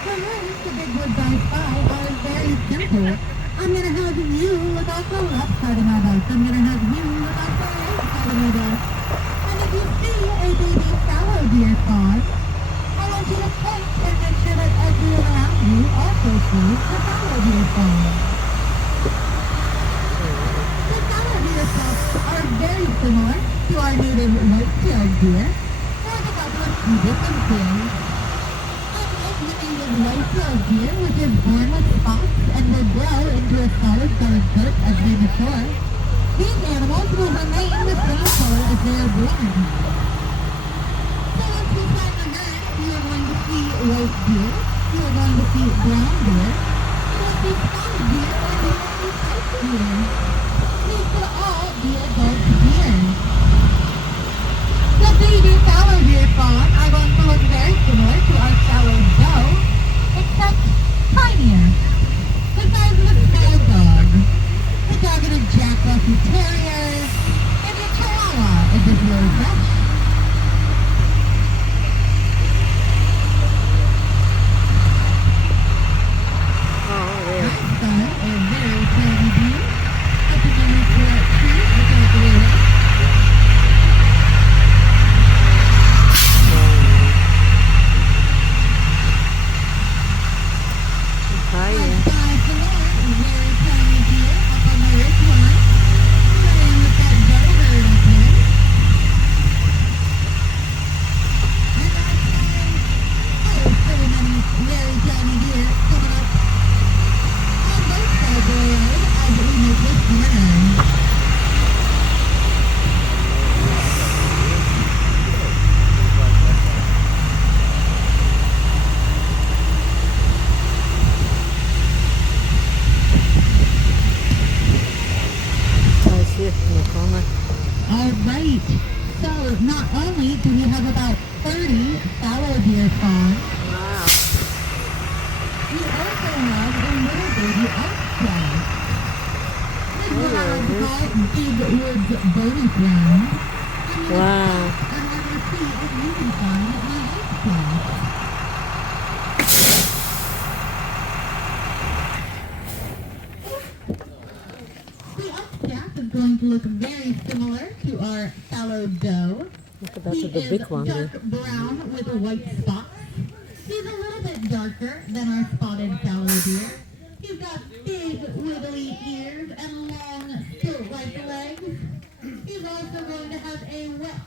The rules to Big Woods I Spy are very simple. I'm going to have you look off the left side of my bus. I'm going to have you look off the right side of my bus. And if you see a baby fallow deer fawn, I want you to point and make sure that everyone around you also sees the fallow deer fawn. The fallow deer fawns are very similar to our native white-tailed deer. There's a couple of key differences. White-tailed deer, which is born with spots and will grow into a solid colored coat as they mature. These animals will remain the same color as they are born. So once we find the herd, you are going to see white deer, you are going to see brown deer, you will see spotted deer, and you will see striped deer. These will all be adult deer. The baby fallow deer fawn are going to look very similar to our fallow doe, except tinier. The size of a small dog. We're talking a Jack Russell Terrier, maybe a Chihuahua if it's really fresh. Next up, a very tiny deer, up against the tree, without the way. Alright, so not only do we have about 30 fallow deer fawns, we also have a little baby elk. This is what I call Big Woods Bonus Round. Wow. And we're going to see if you can find my elk. Is going to look very similar to our fallow doe. Look at that, He the is big one dark there. brown with white spots. He's a little bit darker than our spotted fallow deer. He's got big wiggly ears and long stilt-like legs. He's also going to have a wet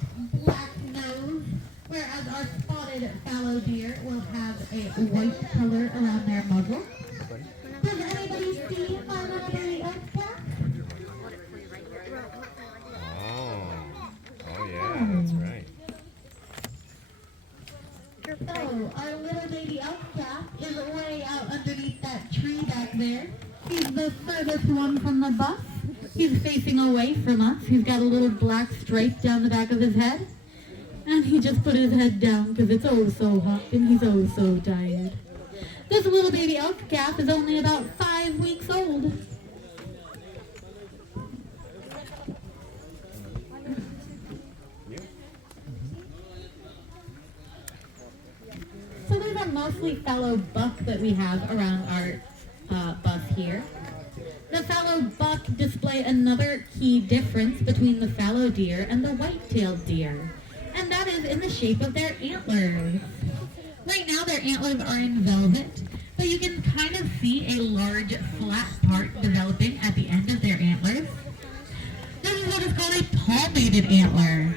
black nose, whereas our spotted fallow deer will have a white color around their muzzle. Does anybody see my little baby elk cat? Oh yeah, that's right. So, our little baby elk calf is way out underneath that tree back there. He's the furthest one from the bus. He's facing away from us. He's got a little black stripe down the back of his head. And he just put his head down because it's oh so hot and he's oh so tired. This little baby elk calf is only about 5 weeks old. So these are mostly fallow buck that we have around our bus here. The fallow buck display another key difference between the fallow deer and the white-tailed deer, and that is in the shape of their antlers. Right now their antlers are in velvet, but you can kind of see a large flat part developing at the end of their antlers. This is what is called a palmated antler.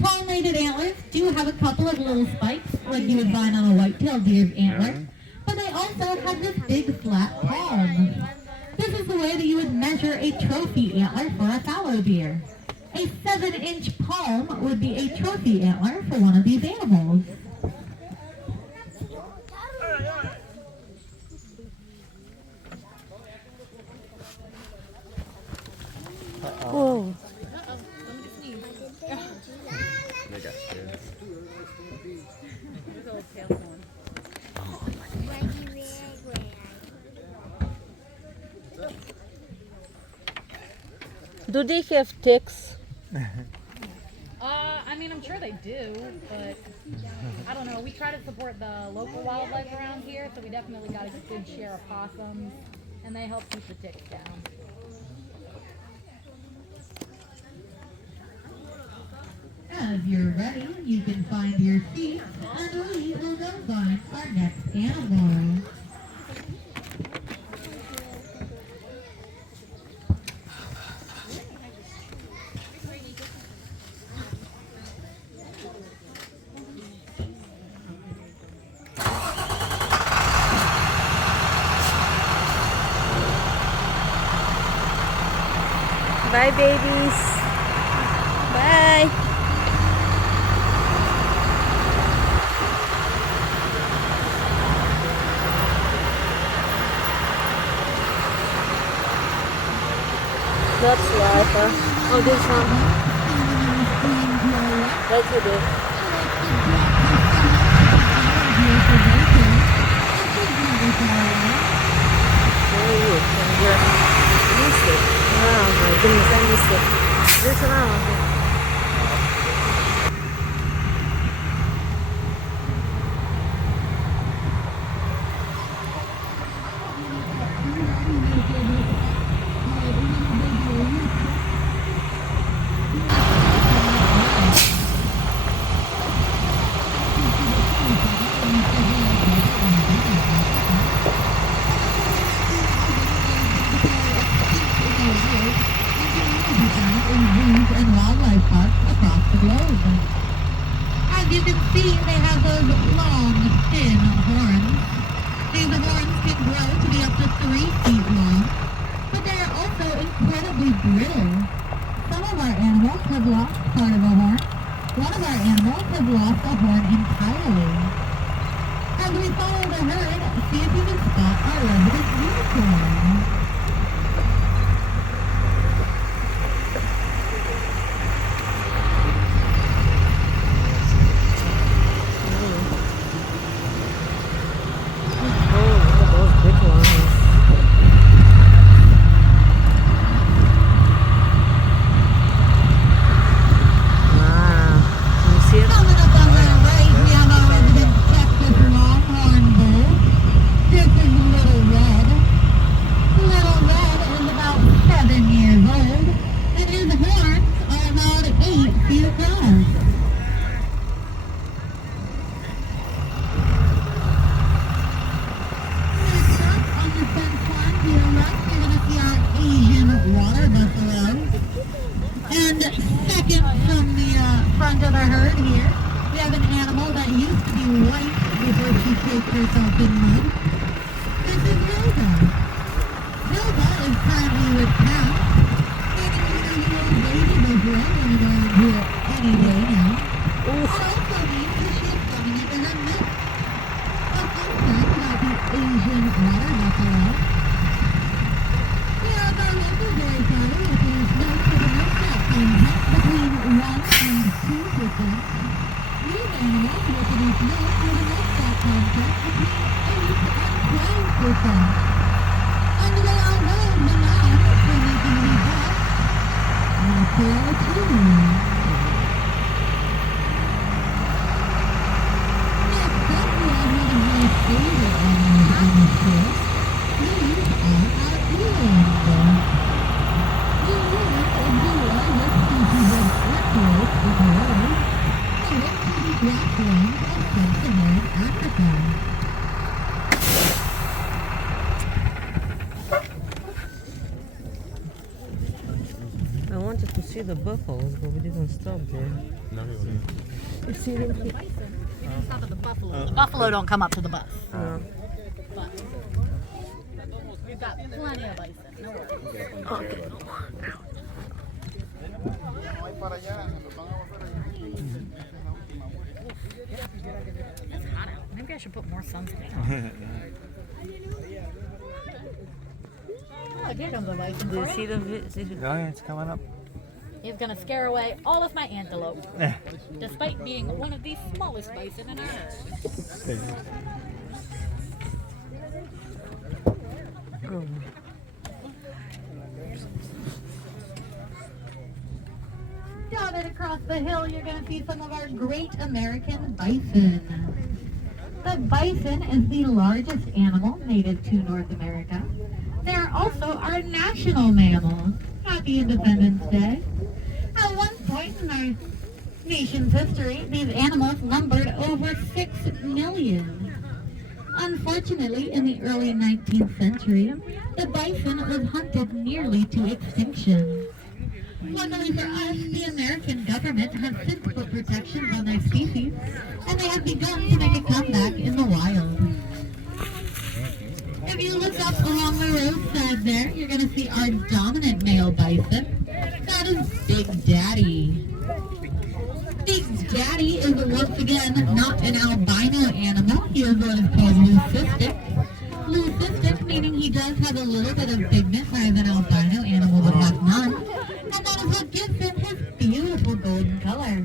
Palmated antlers do have a couple of little spikes, like you would find on a white-tailed deer's antler, but they also have this big flat palm. This is the way that you would measure a trophy antler for a fallow deer. A 7-inch palm would be a trophy antler for one of these animals. Whoa. They got scared. Do they have ticks? I mean, I'm sure they do, but I don't know. We try to support the local wildlife around here, so we definitely got a good share of possums and they help keep the ticks down. As you're ready, you can find your seat, and we will go find our next animal. Bye, babies. Bye. That's life. Oh, this one. That's a bit. Oh my goodness, I missed it. This one, okay. And wildlife parks across the globe. As you can see, they have those long, thin horns. These horns can grow to be up to 3 feet long, but they are also incredibly brittle. Some of our animals have lost part of a horn. One of our animals has lost a horn entirely. As we follow the herd, see if you can spot our resident unicorn. I wanted to see the buffaloes, but we didn't stop there. No, You see them here? We didn't stop at the buffalo. The buffalo don't come up to the bus. No. But we've got plenty of bison. No worries. Okay. It's hot out. Maybe I should put more sunscreen on. Oh, here comes a bison. Do you see the Oh, yeah, it's coming up. He's gonna scare away all of my antelope, despite being one of the smallest bison in our herd. Down and across the hill, you're gonna see some of our great American bison. The bison is the largest animal native to North America. They're also our national mammal. Happy Independence Day. At one point in our nation's history, these animals numbered over 6 million. Unfortunately, in the early 19th century, the bison was hunted nearly to extinction. Luckily for us, the American government has since put protections on their species, and they have begun to make a comeback in the wild. If you look up along the roadside there, you're going to see our dominant male bison. That is Big Daddy. Big Daddy is once again not an albino animal. He is what is called leucistic. Leucistic meaning he does have a little bit of pigment, whereas an albino animal would have none. And that is what gives him his beautiful golden color.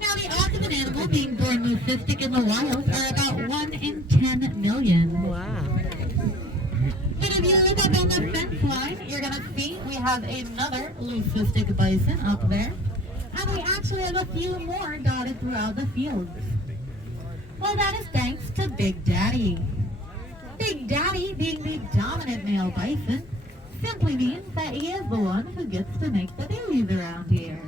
Now the odds of an animal being born leucistic in the wild are about 1 in 10 million. Wow. But if you look up on the fence line, you're going to see we have another leucistic bison up there. And we actually have a few more dotted throughout the fields. Well, that is thanks to Big Daddy. Big Daddy, being the dominant male bison, simply means that he is the one who gets to make the babies around here.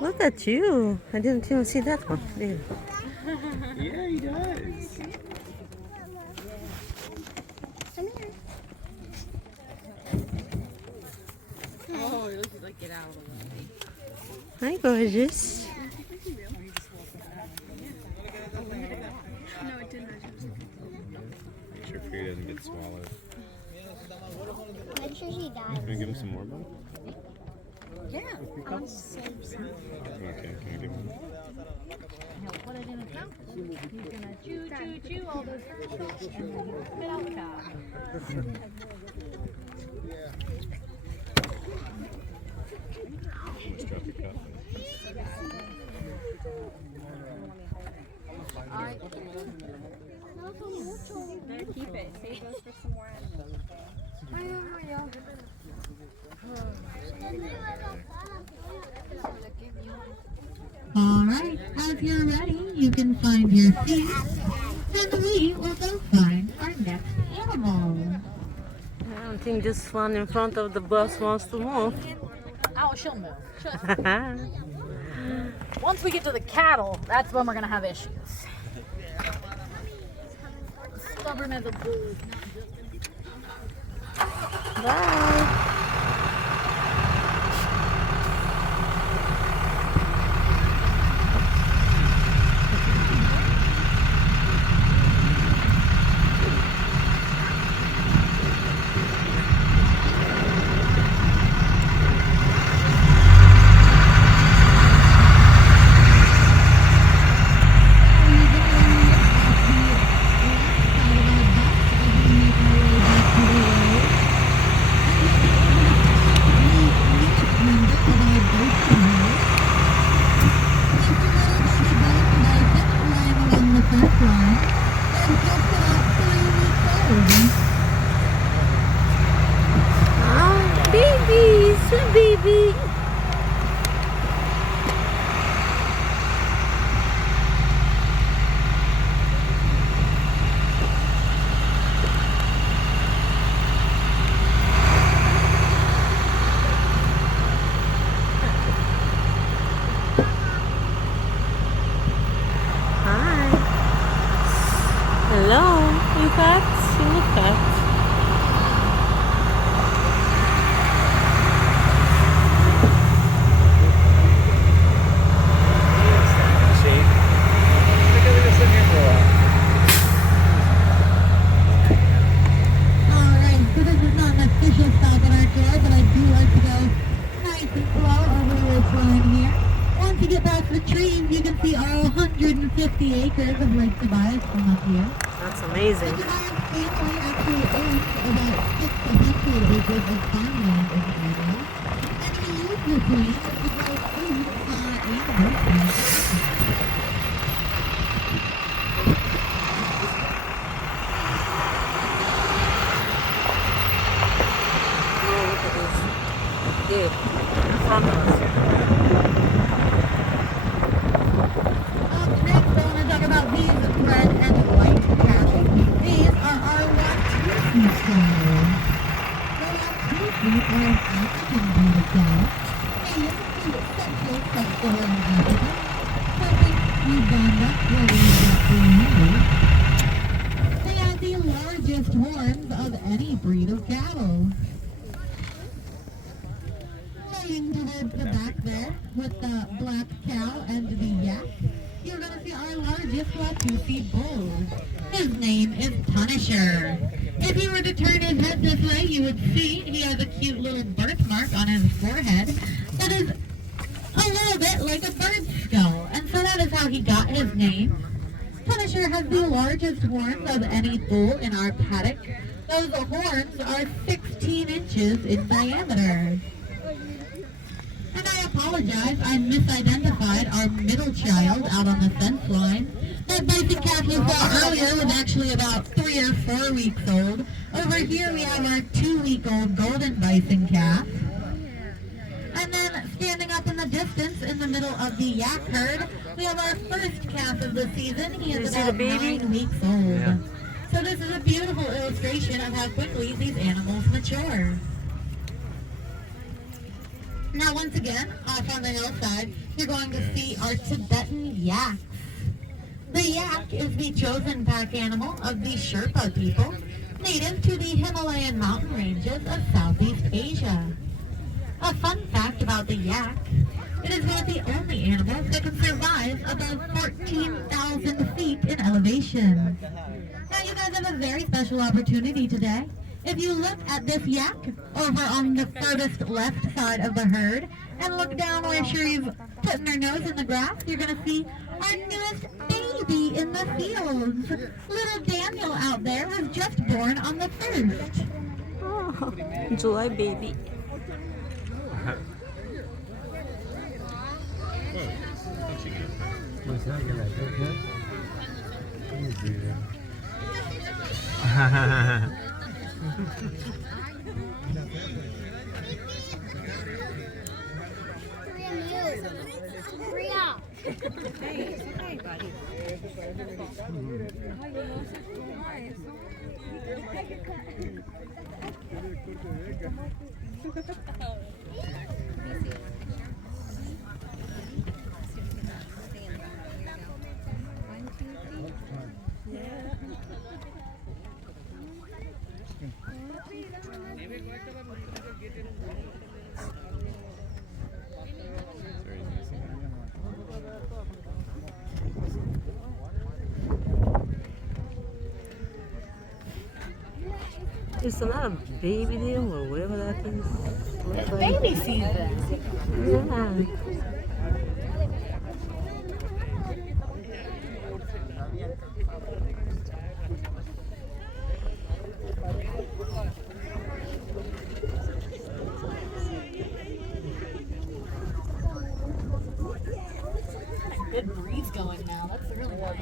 Look at you. I didn't even see that one. Did Yeah, he does. Oh, it looks like get out of the way. Hi, gorgeous. No, it didn't. Make sure Fury doesn't get swallowed. Make sure she dies. Can we give him some more milk? Yeah. Okay, can we give him? He'll put it in his mouth. He's gonna chew all those herbs and then he'll spit out the cow. Let's drop your cup. Better keep it. Save those for some more animals. Alright, as you're ready, you can find your seat, and we will go find our next animal. I don't think this one in front of the bus wants to move. Oh, she'll move. Once we get to the cattle, that's when we're going to have issues. Stubborn as a bull. Bye. Baby, sweet baby. Hi. Hello, you cats? You look fat. Alright, so this is not an official stop on our tour, but I do like to go nice and slow over this line here. Once you get past the trees, you can see our 150 acres of Lake Tobias from up here. That's amazing. The Tobias family actually owns about 600 acres of farmland in the area. And we use this land to grow food for our animals. Dude, in front of us. Up Uganda, where we got they have the largest horns of any breed of cattle. Going towards the back there with the black cow and the yak, you're going to see our largest Watusi bull. His name is Punisher. If you were to turn his head this way, you would see he has a cute little birthmark on his forehead that is a little bit like a bird's skull, and so that is how he got his name. Punisher has the largest horns of any bull in our paddock. Those horns are 16 inches in diameter. And I apologize, I misidentified our middle child out on the fence line. That bison calf you saw earlier was actually about 3 or 4 weeks old. Over here we have our 2-week-old golden bison calf. And then standing up in the distance in the middle of the yak herd, we have our first calf of the season. He is about 9 weeks old. Yeah. So this is a beautiful illustration of how quickly these animals mature. Now once again, off on the hillside, you're going to see our Tibetan yaks. The yak is the chosen pack animal of the Sherpa people, native to the Himalayan mountain ranges of Southeast Asia. A fun fact about the yak, it is one of the only animals that can survive above 14,000 feet in elevation. Now you guys have a very special opportunity today. If you look at this yak over on the furthest left side of the herd and look down where she's putting her nose in the grass, you're going to see our newest baby in the fields. Little Daniel out there was just born on the 1st. Oh, July baby. Hey, buddy. It's not a baby deal or whatever that is. It's baby season. Yeah. Good breeze going now. That's really nice.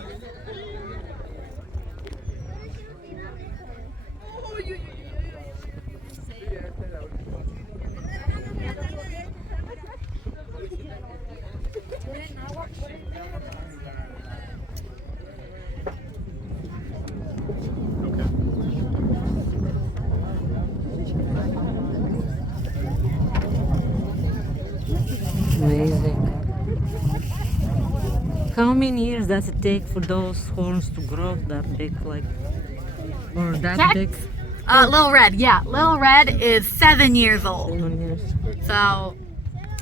Amazing. How many years does it take for those horns to grow that big, like, or that big? Little Red, yeah. Little Red is 7 years old. 7 years. So,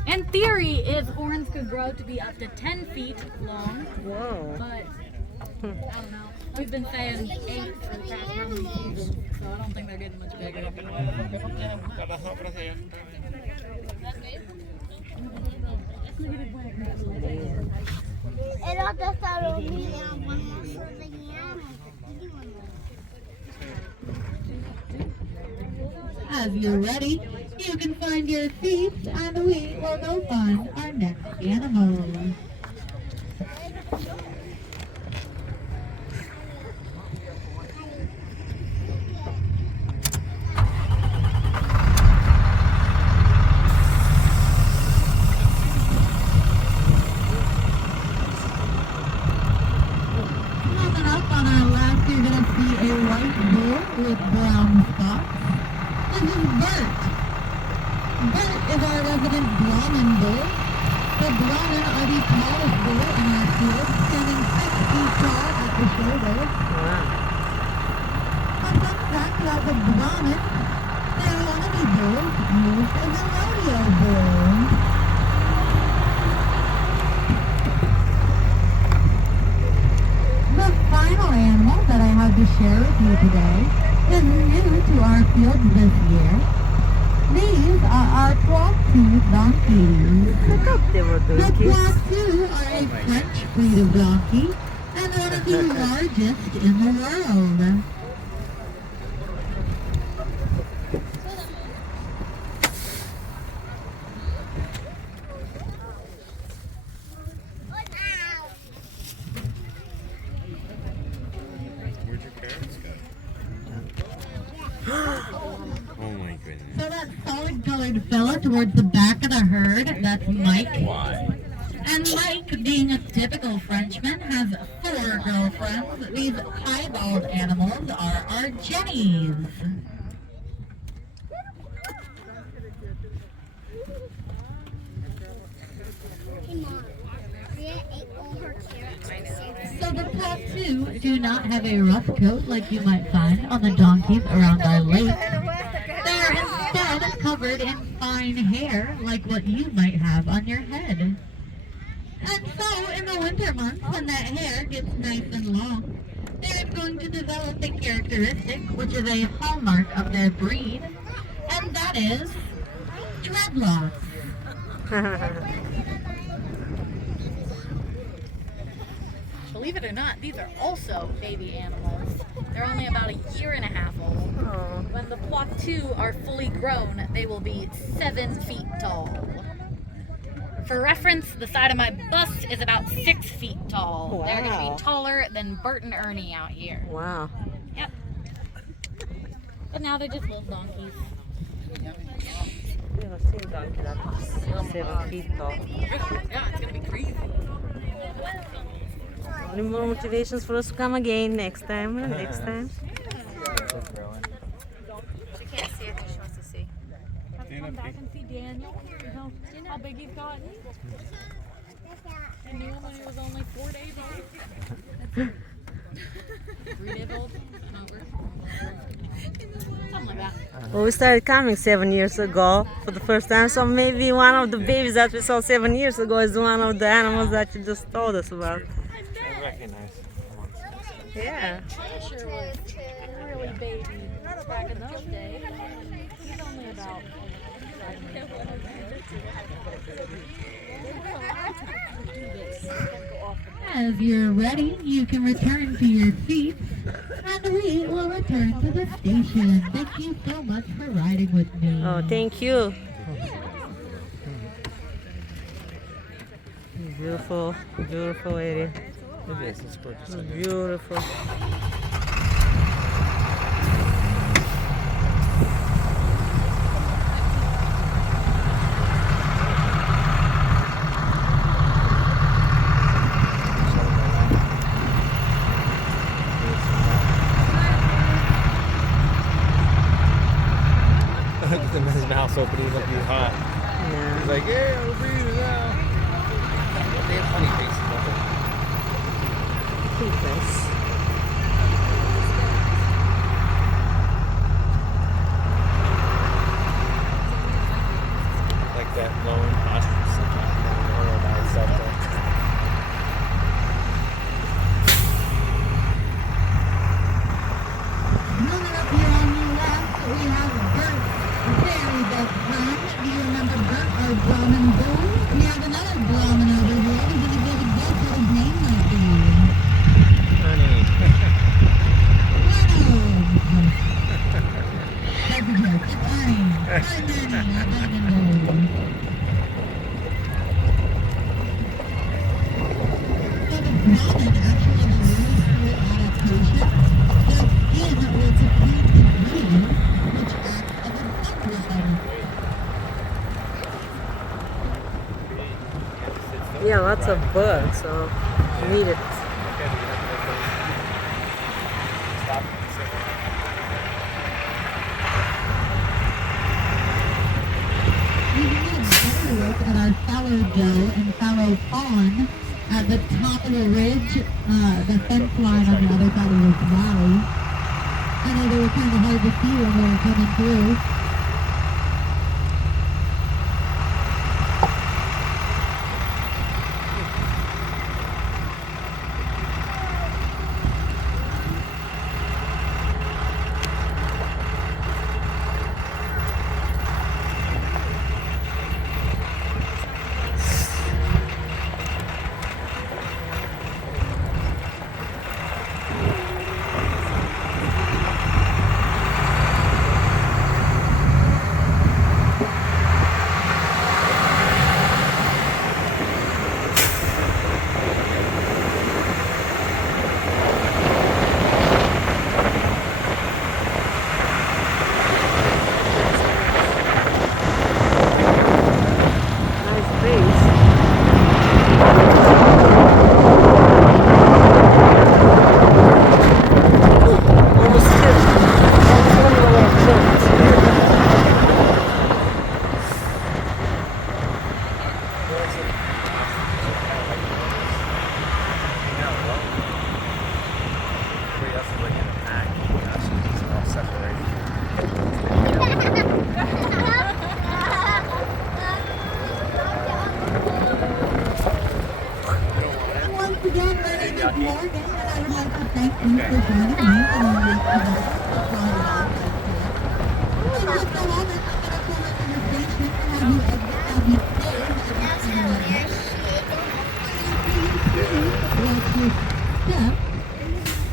in theory, his horns could grow to be up to 10 feet long. Wow. But, I don't know. We've been saying 8 for the past how many seasons, so I don't think they're getting much bigger. El otro está dormido, As you're ready, you can find your feet and we will go find our next animal. Coming up on our left, you're going to see a white bull with brown spots. This is Bert. Bert is our resident Brahmin bull. The Brahmin are the about the Brahmin. They're one of the bulls used as a rodeo bull. The final animal that I have to share with you today is new to our field this year. These are our Poitou donkeys. I thought they were The donkeys. Poitou are a French breed of donkey and one of the largest in the world. Where'd your carrots go? Oh my goodness. So that solid colored fella towards the back of the herd, that's Mike. Why? And Mike, being a typical Frenchman, has 4 girlfriends. These piebald animals are our Jennies. Hey, Mom. Rhea ate all her carrots. So the Poitou do not have a rough coat like you might find on the donkeys around our lake. They are instead covered in fine hair like what you might have on your head. And so, in the winter months, when that hair gets nice and long, they're going to develop a characteristic which is a hallmark of their breed, and that is dreadlocks. Believe it or not, these are also baby animals. They're only about a year and a half old. Oh. When the Poitou are fully grown, they will be 7 feet tall. For reference, the side of my bus is about 6 feet tall. Wow. They're going to be taller than Bert and Ernie out here. Wow. Yep. But now they're just little donkeys. Never seen donkey that's 7 feet tall. Yeah, it's going to be crazy. Only more motivations for us to come again next time. Next time. She can't see it because she wants to see. Have to come back and see Daniel. You know how big he's gotten. You knew him when he was only 4 days old. 3 days old. Something like that. Well, we started coming 7 years ago for the first time, so maybe one of the babies that we saw 7 years ago is one of the animals that you just told us about. I recognize. Yeah. Sure was really baby back in those days. He's only about. As you're ready, you can return to your seats, and we will return to the station. Thank you so much for riding with me. Oh, thank you. Beautiful, beautiful area. It is. It's gorgeous. Beautiful. His mouth's open, he's like, he's hot. Yeah. He's like, yeah, we're breathing now. They have funny faces, don't they? Pretty nice. Like that lone ostrich sometimes by itself there. Moving up here on your left, we have Bert's very best friend. Do you remember Bert, our Brahmin bull? We have another Brahmin over here. We're going to get a guess what his name might be. Honey. That's a joke. It's Ernie. Hi, Ernie, our Brahmin bull. So the Brahmin actually has a really cool adaptation. Their skin will secrete the green, which acts as a backward. Yeah, lots of birds, so need it. You can get a better look at our fallow doe and fallow fawn at the top of the ridge, the fence line on the other side of this valley. I know they were kind of hard to see when we were coming through.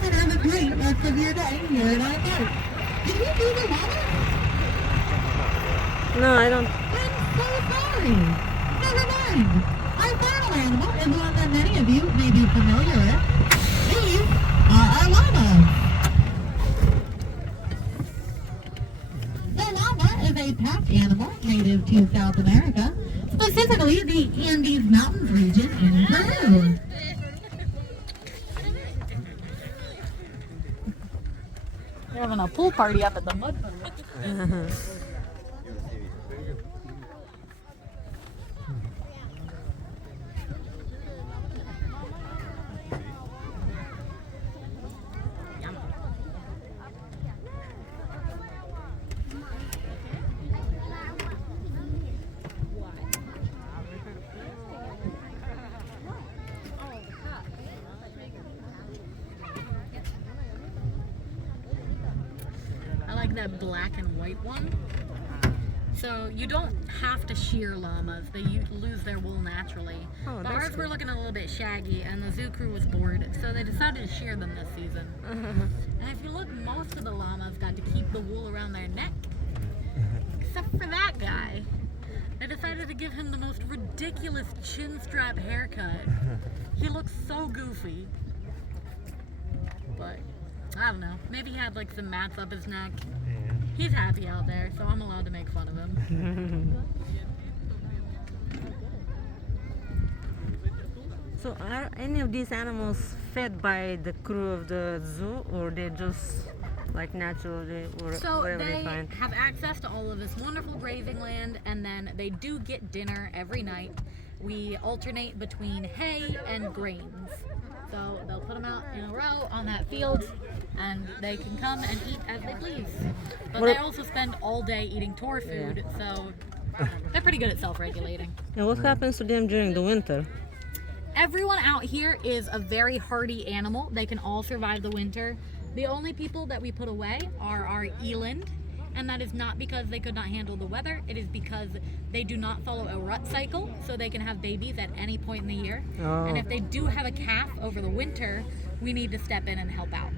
And have a great rest of your day here at our park. Did you do the water? No, I don't. I'm so sorry. Never mind. Our final animal is one that many of you may be familiar with. These are our llamas. The llama is a pack animal native to South America, specifically the Andes Mountains region in Peru. They're having a pool party up at the mud puddle. That black and white one. So you don't have to shear llamas. They lose their wool naturally. But ours were looking a little bit shaggy and the zoo crew was bored, so they decided to shear them this season. And if you look, most of the llamas got to keep the wool around their neck. Except for that guy. They decided to give him the most ridiculous chin strap haircut. He looks so goofy. But I don't know. Maybe he had like some mats up his neck. He's happy out there, so I'm allowed to make fun of him. So are any of these animals fed by the crew of the zoo, or they just like naturally, or So whatever they they find? have access to all of this wonderful grazing land, and then they do get dinner every night. We alternate between hay and grains. So they'll put them out in a row on that field, and they can come and eat as they please. But they also spend all day eating tour food, so they're pretty good at self-regulating. And what happens to them during the winter? Everyone out here is a very hardy animal. They can all survive the winter. The only people that we put away are our eland, and that is not because they could not handle the weather. It is because they do not follow a rut cycle, so they can have babies at any point in the year. And if they do have a calf over the winter, we need to step in and help out.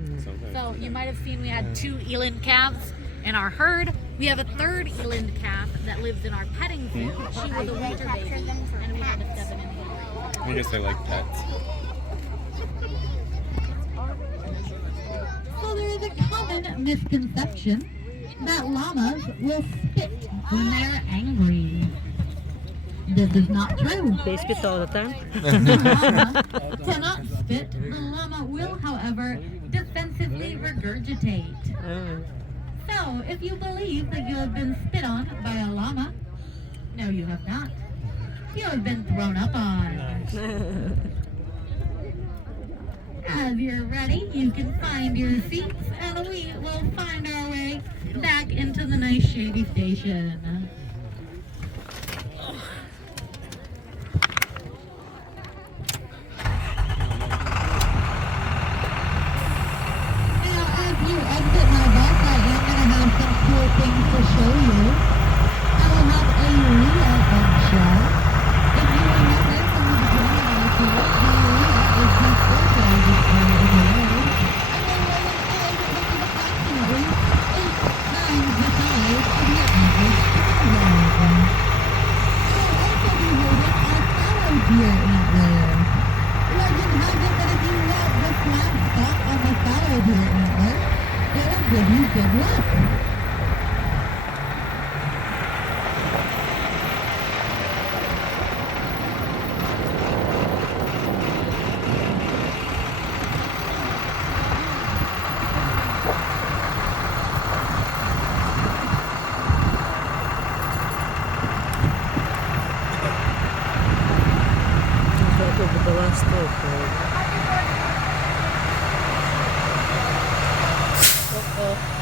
So you might have seen we had 2 eland calves in our herd. We have a 3rd eland calf that lives in our petting zoo. She was a winter baby, and we had to step in and help her. I guess they like pets. So there is a common misconception that llamas will spit when they're angry. This is not true. They spit all the time. The llama cannot spit. The llama will, however, defensively regurgitate. So, if you believe that you have been spit on by a llama, no, you have not. You have been thrown up on. As you're ready, you can find your seats and we will find our way back into the nice shady station. Now, as you exit my bus, I am going to have some cool things to show you. I will have a Rhea egg show. If you remember from the beginning of the tour, Rhea is the fourth largest bird in the world, and they lay an egg which is approximately 8 times the size of your average chicken egg. I will also be holding our fallow deer antler. Legend has it that if you rub the flat spot on the fallow deer antler, it will give you good luck.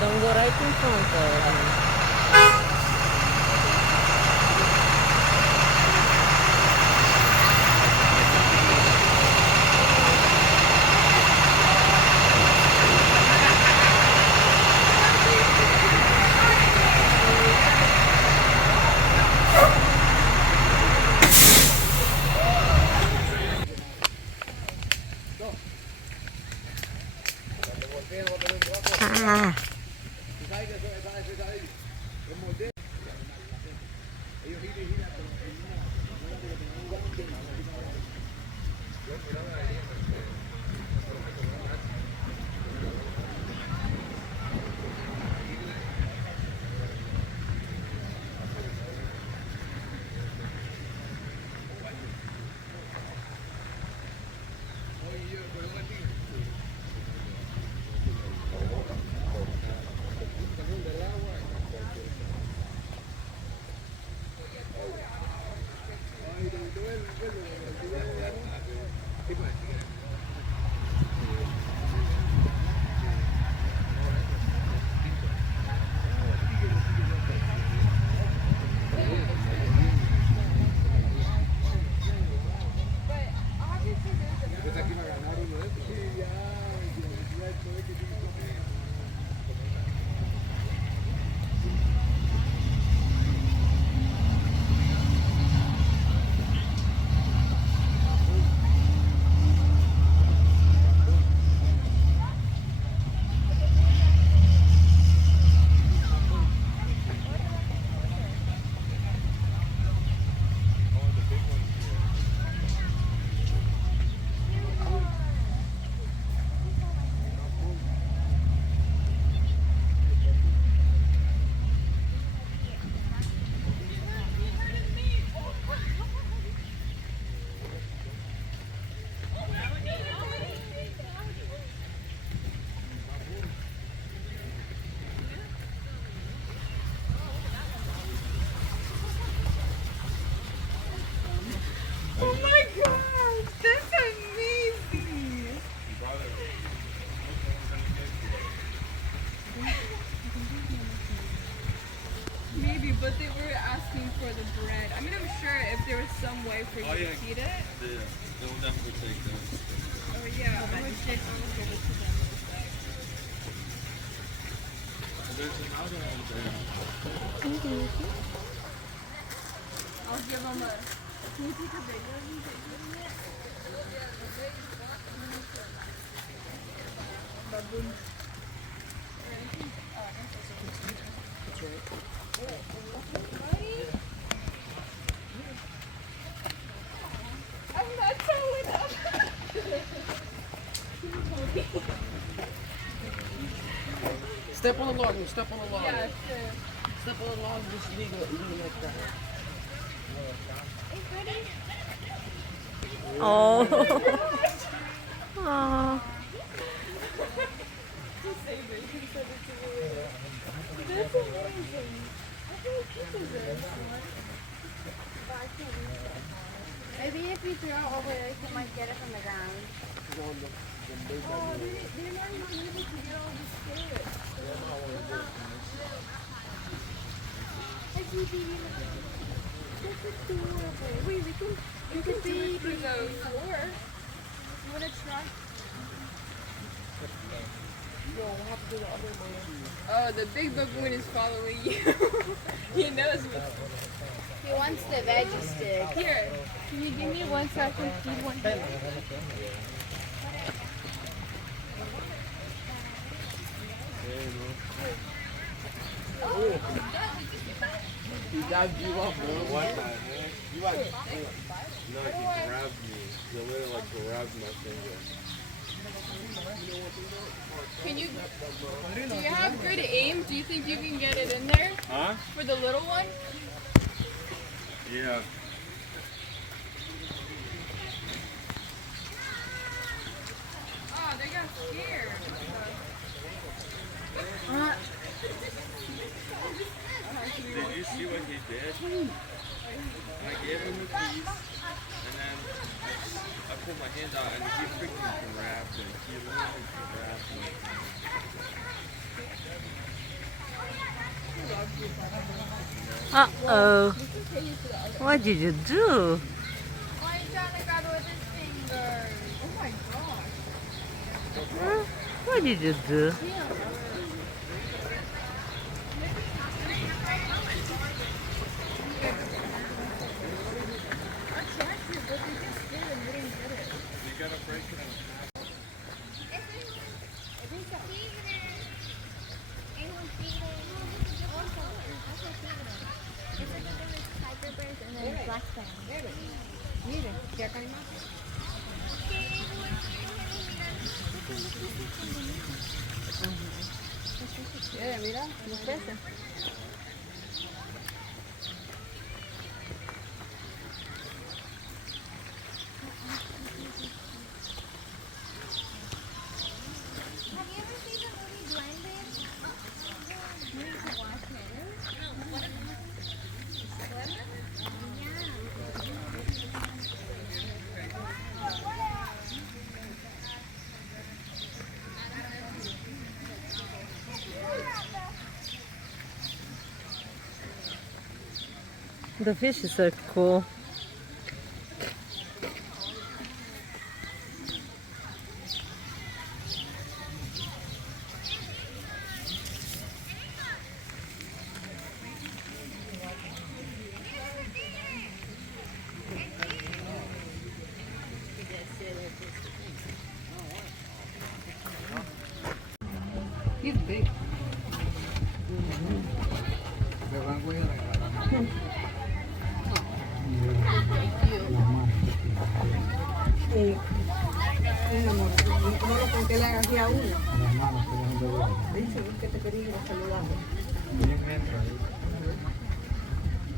Don't go right in front of him. Ah. Oh my gosh, that's amazing! Maybe, but they were asking for the bread. I mean, I'm sure if there was some way for you to eat it. Yeah, they'll definitely take those. Oh yeah, I'm gonna give it to them. There's another one there. I'll give them a. Can you take a video of me taking it? Baboon. That's right. I'm not towing up. Step on the log. Step on the log. Yeah, sure. Step on the log. Just leave it like that. Oh. Oh. That's amazing. I feel like this is it. Maybe if you throw it over there, you might get it from the ground. they're not even able to get all this food. I see baby. That's adorable. Wait, we can feed those. Or you wanna try? Oh, the big baboon is following you. He knows me. He wants the veggie stick. Here, can you give me one so I can feed one here? He dabbed you up, bro. What the heck? You like, no, he grabbed me. He literally like grabbed my finger. Can you? Do you have good aim? Do you think you can get it in there? Huh? For the little one? Yeah. Oh, they got scared. Did you see what he did? I gave him the piece, and then I put my hand out, and he freaking grabbed it. He literally grabbed it. Uh-oh. What did you do? Why are you trying to grab it with his fingers? Oh my gosh. Huh? What did you do? Mira, los peces. The fish is so cool. He's big. No lo conté le hagas a uno. Dice que te quería saludar.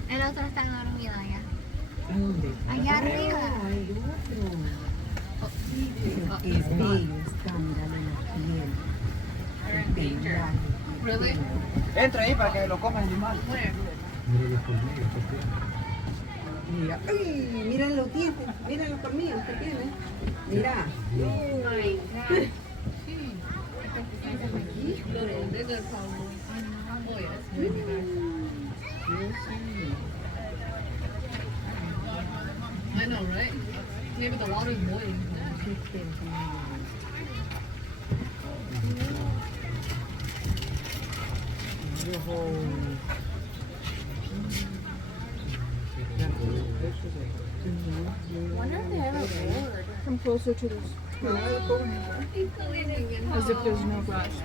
El otro está dormido allá. ¿Dónde? Allá arriba. El otro. Es bello, está mirando la piel. Really? Entra ahí para que lo coma el animal. Mira, ¡ay! Mira los dientes, mira los colmillos que tiene. Mira. Oh my god. I know, right? Maybe the water's boiling. Wonder if they have a board. Come closer to this. As if there's no grass.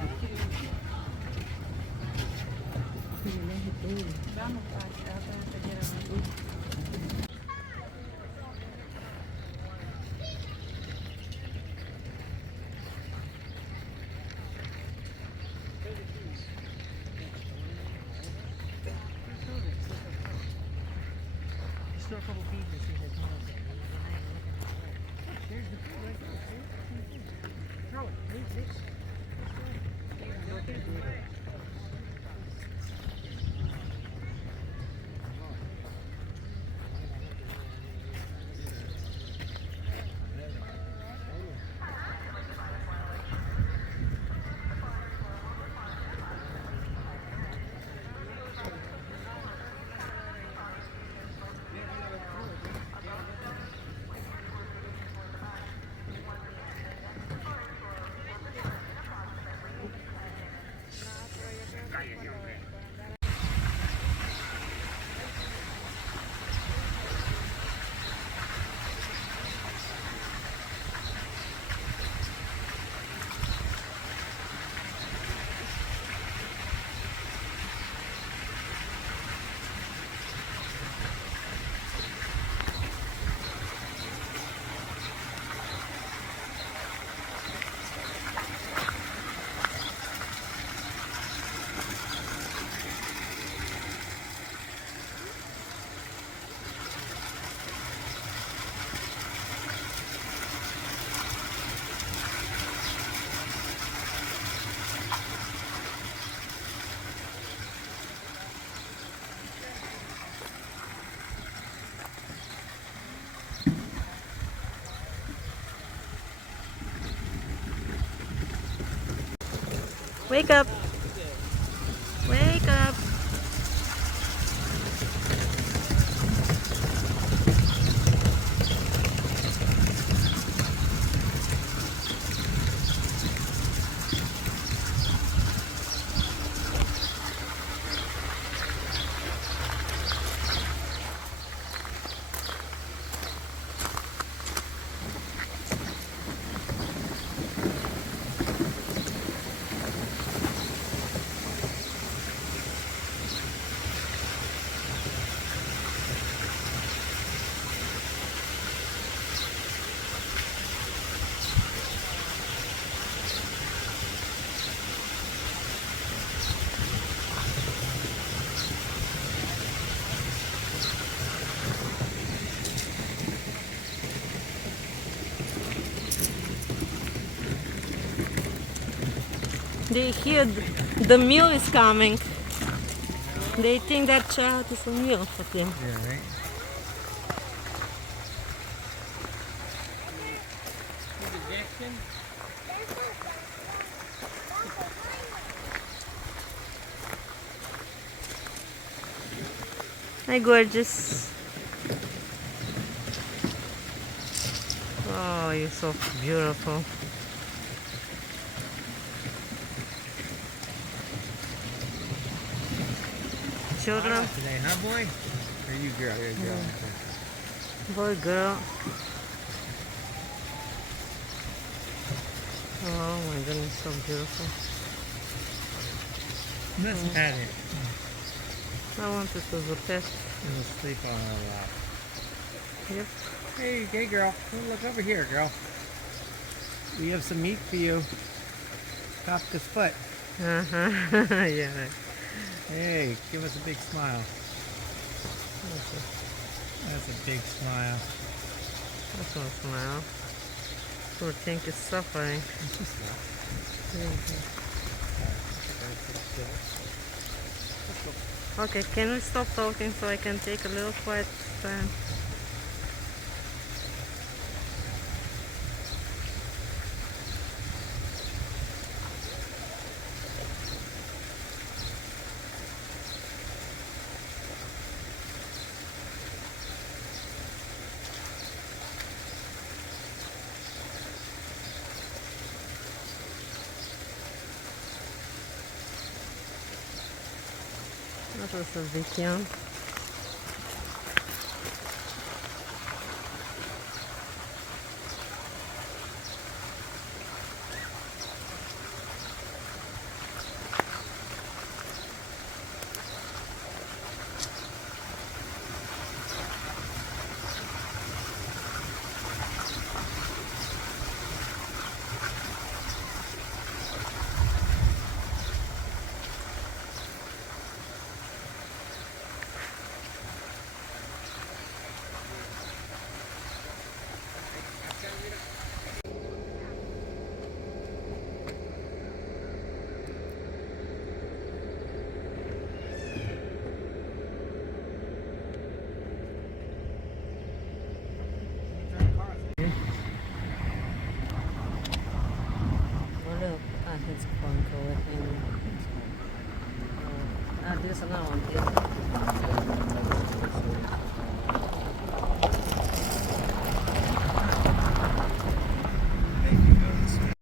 Still a couple feet to see if there's one up there. There's the food right there. Throw it. Leave this. Wake up. Wake up. They hear the mule is coming. They think that child is a mule for them. Yeah, right. Hi, gorgeous. Oh, you're so beautiful. Children. Today, huh, boy? Or you, girl? You're a girl. Boy, girl. Oh my goodness, so beautiful. Let's pat it. I want it as a pet. And sleep on our lap. Yep. Hey, girl. Oh, look over here, girl. We have some meat for you. Kafka's foot. Yeah. Hey, give us a big smile. That's a big smile. That's not a smile. Poor thing is suffering. Okay, can we stop talking so I can take a little quiet time? That was a bit young. It's Funko with him. There's another one here.